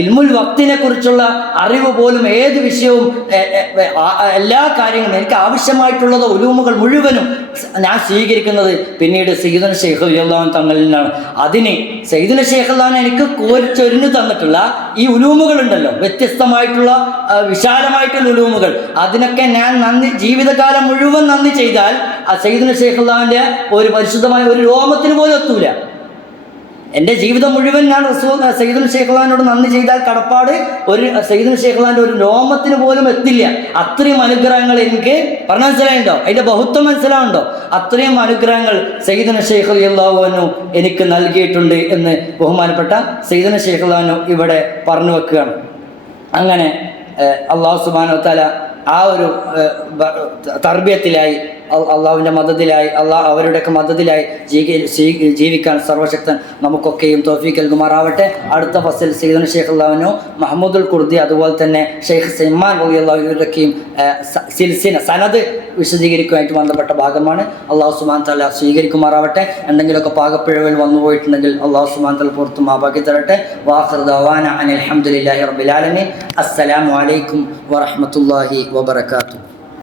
ഇൽമുൽ വക്തിനെ കുറിച്ചുള്ള അറിവ് പോലും ഏത് വിഷയവും എല്ലാ കാര്യങ്ങളും എനിക്ക് ആവശ്യമായിട്ടുള്ളത് ഉലൂമുകൾ മുഴുവനും ഞാൻ സ്വീകരിക്കുന്നത് പിന്നീട് സയ്യിദുന ശൈഖ് റളിയല്ലാഹു തങ്ങളിൽ നിന്നാണ്. അതിന് സയ്യിദുന ശൈഖ് എനിക്ക് കോരിച്ചൊരിഞ്ഞു തന്നിട്ടുള്ള ഈ ഉലൂമുകൾ ഉണ്ടല്ലോ, വ്യത്യസ്തമായിട്ടുള്ള വിശാലമായിട്ടുള്ള ഉലൂമുകൾ, അതിനൊക്കെ ഞാൻ ജീവിതകാലം മുഴുവൻ നന്ദി ചെയ്താൽ ആ സയ്യിദുന ശൈഖ് ഒരു പരിശുദ്ധമായ ഒരു രോമത്തിന് പോലും എത്തൂല. എൻ്റെ ജീവിതം മുഴുവൻ ഞാൻ സയ്യിദുൽ ശൈഖുൽആനോട് നന്ദി ചെയ്താൽ കടപ്പാട് ഒരു സയ്യിദുൽ ശൈഖുൽആന്റെ ഒരു രോമത്തിന് പോലും എത്തില്ല. അത്രയും അനുഗ്രഹങ്ങൾ എനിക്ക് പറഞ്ഞ മനസ്സിലായിട്ടുണ്ടോ? അതിൻ്റെ ബഹുത്വം മനസ്സിലാവുണ്ടോ? അത്രയും അനുഗ്രഹങ്ങൾ സയ്യിദുന ശൈഖ് റളിയല്ലാഹു അൻഹു എനിക്ക് നൽകിയിട്ടുണ്ട് എന്ന് ബഹുമാനപ്പെട്ട സയ്യിദുന ശൈഖുൽആൻ ഇവിടെ പറഞ്ഞു വെക്കുകയാണ്. അങ്ങനെ അല്ലാഹു സുബ്ഹാനഹു വ തആല ആ ഒരു തർബിയത്തിലായി അള്ളാഹുവിൻ്റെ മദതിലായി അവരുടെയൊക്കെ മദതിലായി ജീവിക്കാൻ സർവശക്തൻ നമുക്കൊക്കെയും തൗഫീഖ് നൽകുമാറാവട്ടെ. അടുത്ത ഫസൽ സയ്യിദുന ശൈഖുൽആനു മഹ്മൂദുൽ ഖുർദി അതുപോലെ തന്നെ ഷെയ്ഖ് സൽമാൻ റളിയല്ലാഹു ഇവരുടെയൊക്കെയും സനദ് വിശദീകരിക്കുവാനായിട്ട് ബന്ധപ്പെട്ട ഭാഗമാണ്. അള്ളാഹു സുബ്ഹാനഹു തആല സ്വീകരിക്കുമാറാവട്ടെ. എന്തെങ്കിലുമൊക്കെ പാകപ്പിഴവുകൾ വന്നുപോയിട്ടുണ്ടെങ്കിൽ അള്ളാഹു സുബ്ഹാനഹു തആല പുറത്ത് മാപ്പാക്കി തരട്ടെ. വാഖിറു ദഅവാന അനിൽ ഹംദുലില്ലാഹി റബ്ബിൽ ആലമീൻ. അസ്സലാമു അലൈക്കും വറഹ്മത്തുള്ളാഹി വബറകാതുഹു.